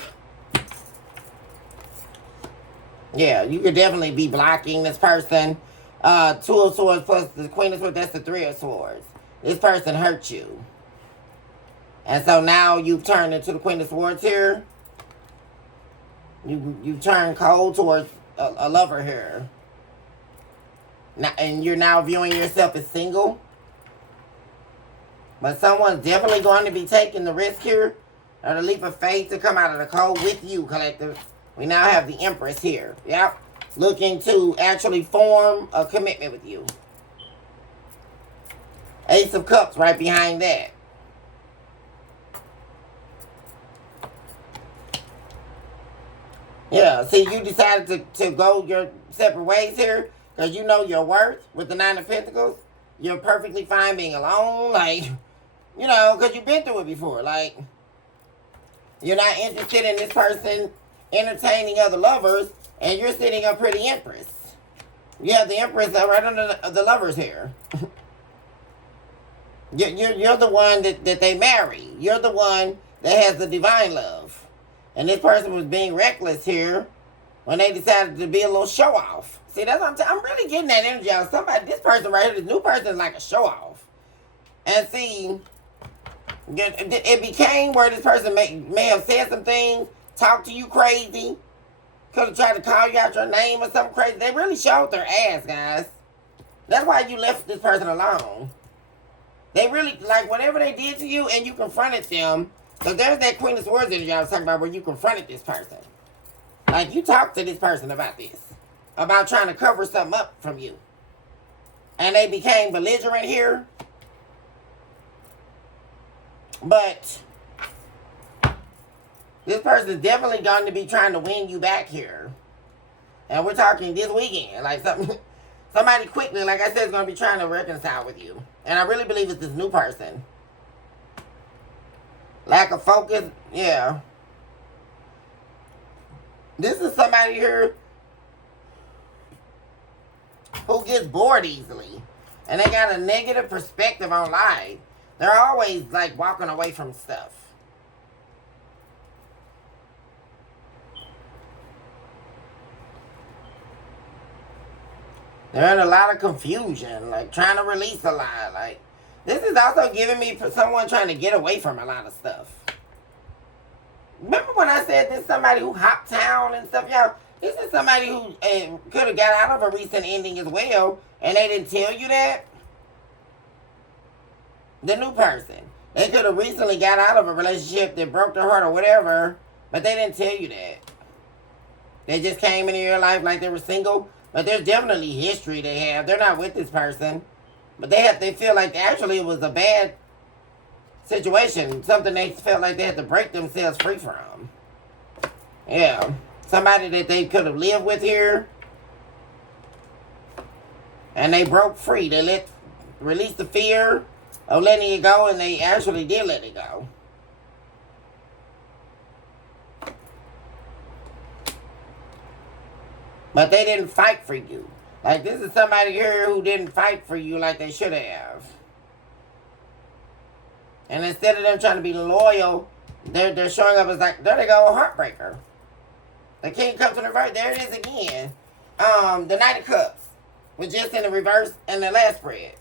Yeah, you could definitely be blocking this person. Two of Swords plus the Queen of Swords, that's the Three of Swords. This person hurt you. And so now you've turned into the Queen of Swords here. You turn cold towards a lover here. Now, and you're now viewing yourself as single. But someone's definitely going to be taking the risk here, or the leap of faith to come out of the cold with you, collective. We now have the Empress here. Yep. Looking to actually form a commitment with you. Ace of Cups right behind that. Yeah, see, you decided to go your separate ways here because you know your worth with the Nine of Pentacles. You're perfectly fine being alone, like, you know, because you've been through it before. Like, you're not interested in this person entertaining other lovers, and you're sitting a pretty Empress. You have the Empress right under the lovers here. You're the one that they marry. You're the one that has the divine love. And this person was being reckless here when they decided to be a little show-off. See, that's what I'm really getting that energy out of somebody. This person right here, this new person is like a show-off. And see, it became where this person may have said some things, talked to you crazy, could have tried to call you out your name or something crazy. They really showed their ass, guys. That's why you left this person alone. They really, like, whatever they did to you and you confronted them. So there's that Queen of Swords energy I was talking about where you confronted this person. Like, you talked to this person about this. About trying to cover something up from you. And they became belligerent here. But this person is definitely going to be trying to win you back here. And we're talking this weekend. Like, somebody quickly, like I said, is going to be trying to reconcile with you. And I really believe it's this new person. Lack of focus, yeah. This is somebody here who gets bored easily. And they got a negative perspective on life. They're always, like, walking away from stuff. They're in a lot of confusion, like, trying to release a lot, like. This is also giving me someone trying to get away from a lot of stuff. Remember when I said this is somebody who hopped town and stuff? Y'all, this is somebody who could have got out of a recent ending as well, and they didn't tell you that. The new person. They could have recently got out of a relationship that broke their heart or whatever, but they didn't tell you that. They just came into your life like they were single, but there's definitely history they have. They're not with this person. But they feel like actually it was a bad situation. Something they felt like they had to break themselves free from. Yeah. Somebody that they could have lived with here. And they broke free. They released the fear of letting it go, and they actually did let it go. But they didn't fight for you. Like, this is somebody here who didn't fight for you like they should have. And instead of them trying to be loyal, they're showing up as like, there they go, a heartbreaker. The King comes to the reverse. There it is again. The Knight of Cups was just in the reverse in the last spread.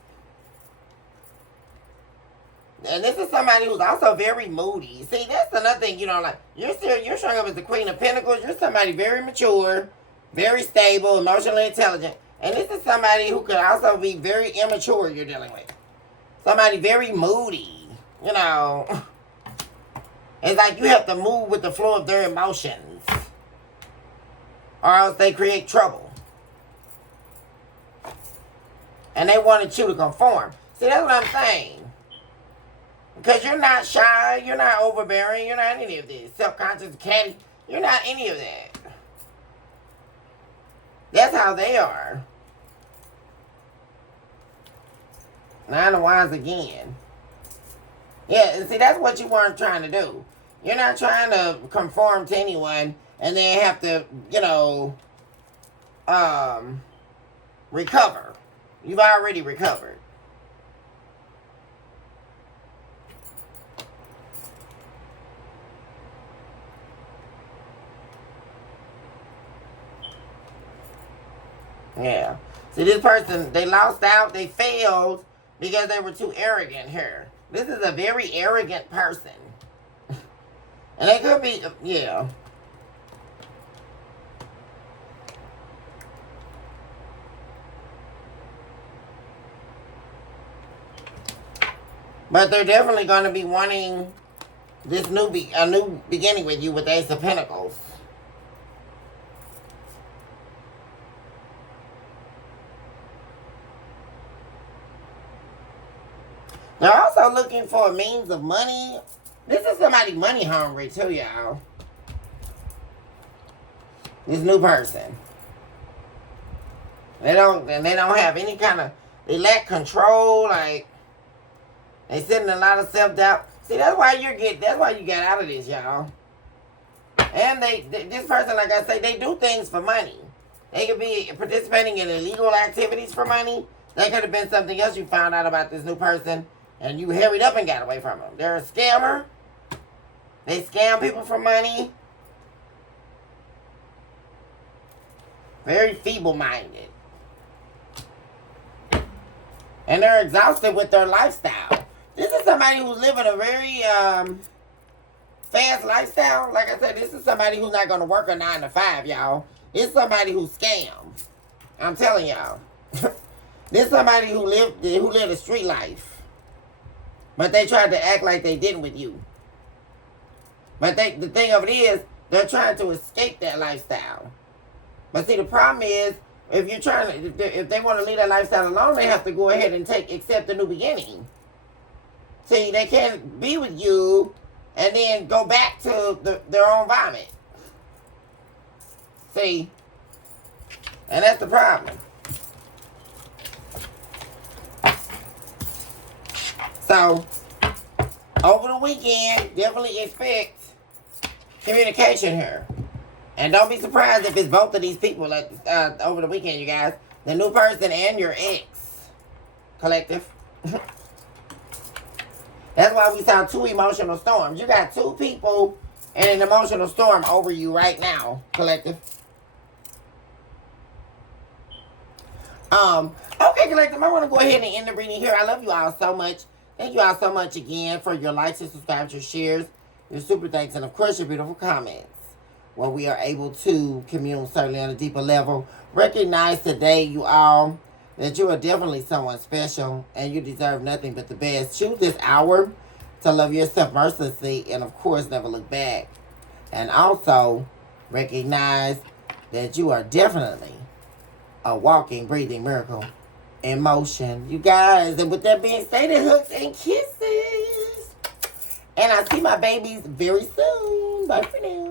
And this is somebody who's also very moody. See, that's another thing you don't like. You're showing up as the Queen of Pentacles. You're somebody very mature, very stable, emotionally intelligent. And this is somebody who could also be very immature you're dealing with. Somebody very moody. You know. It's like you have to move with the flow of their emotions. Or else they create trouble. And they wanted you to conform. See, that's what I'm saying. Because you're not shy. You're not overbearing. You're not any of this. Self-conscious, catty. You're not any of that. That's how they are. Nine of Wands again. Yeah, see, that's what you weren't trying to do. You're not trying to conform to anyone and then have to, you know, recover. You've already recovered. Yeah. See, this person, they lost out, they failed because they were too arrogant here. This is a very arrogant person. And they could be, yeah. But they're definitely going to be wanting this a new beginning with you with Ace of Pentacles. They're also looking for a means of money. This is somebody money hungry too, y'all. This new person. They don't have any kind of, they lack control, like they sitting in a lot of self-doubt. See, that's why you got out of this, y'all. And this person, like I say, they do things for money. They could be participating in illegal activities for money. That could have been something else you found out about this new person, and you hurried up and got away from them. They're a scammer. They scam people for money. Very feeble-minded. And they're exhausted with their lifestyle. This is somebody who's living a very fast lifestyle. Like I said, this is somebody who's not going to work a 9 to 5, y'all. It's somebody who scams. I'm telling y'all. This is somebody who lived a street life. But they tried to act like they didn't with you. But the thing of it is, they're trying to escape that lifestyle. But see, the problem is, if they want to leave that lifestyle alone, they have to go ahead and accept the new beginning. See, they can't be with you and then go back to their own vomit. See? And that's the problem. So, over the weekend, definitely expect communication here. And don't be surprised if it's both of these people over the weekend, you guys. The new person and your ex. Collective. That's why we saw 2 emotional storms. You got 2 people in an emotional storm over you right now, collective. Okay, collective, I want to go ahead and end the reading here. I love you all so much. Thank you all so much again for your likes, your subscribes, your shares, your super thanks, and of course your beautiful comments. Where we are able to commune certainly on a deeper level. Recognize today, you all, that you are definitely someone special and you deserve nothing but the best. Choose this hour to love yourself mercilessly and, of course, never look back. And also recognize that you are definitely a walking, breathing miracle in motion. You guys, and with that being stated, hugs and kisses. And I see my babies very soon. Bye for now.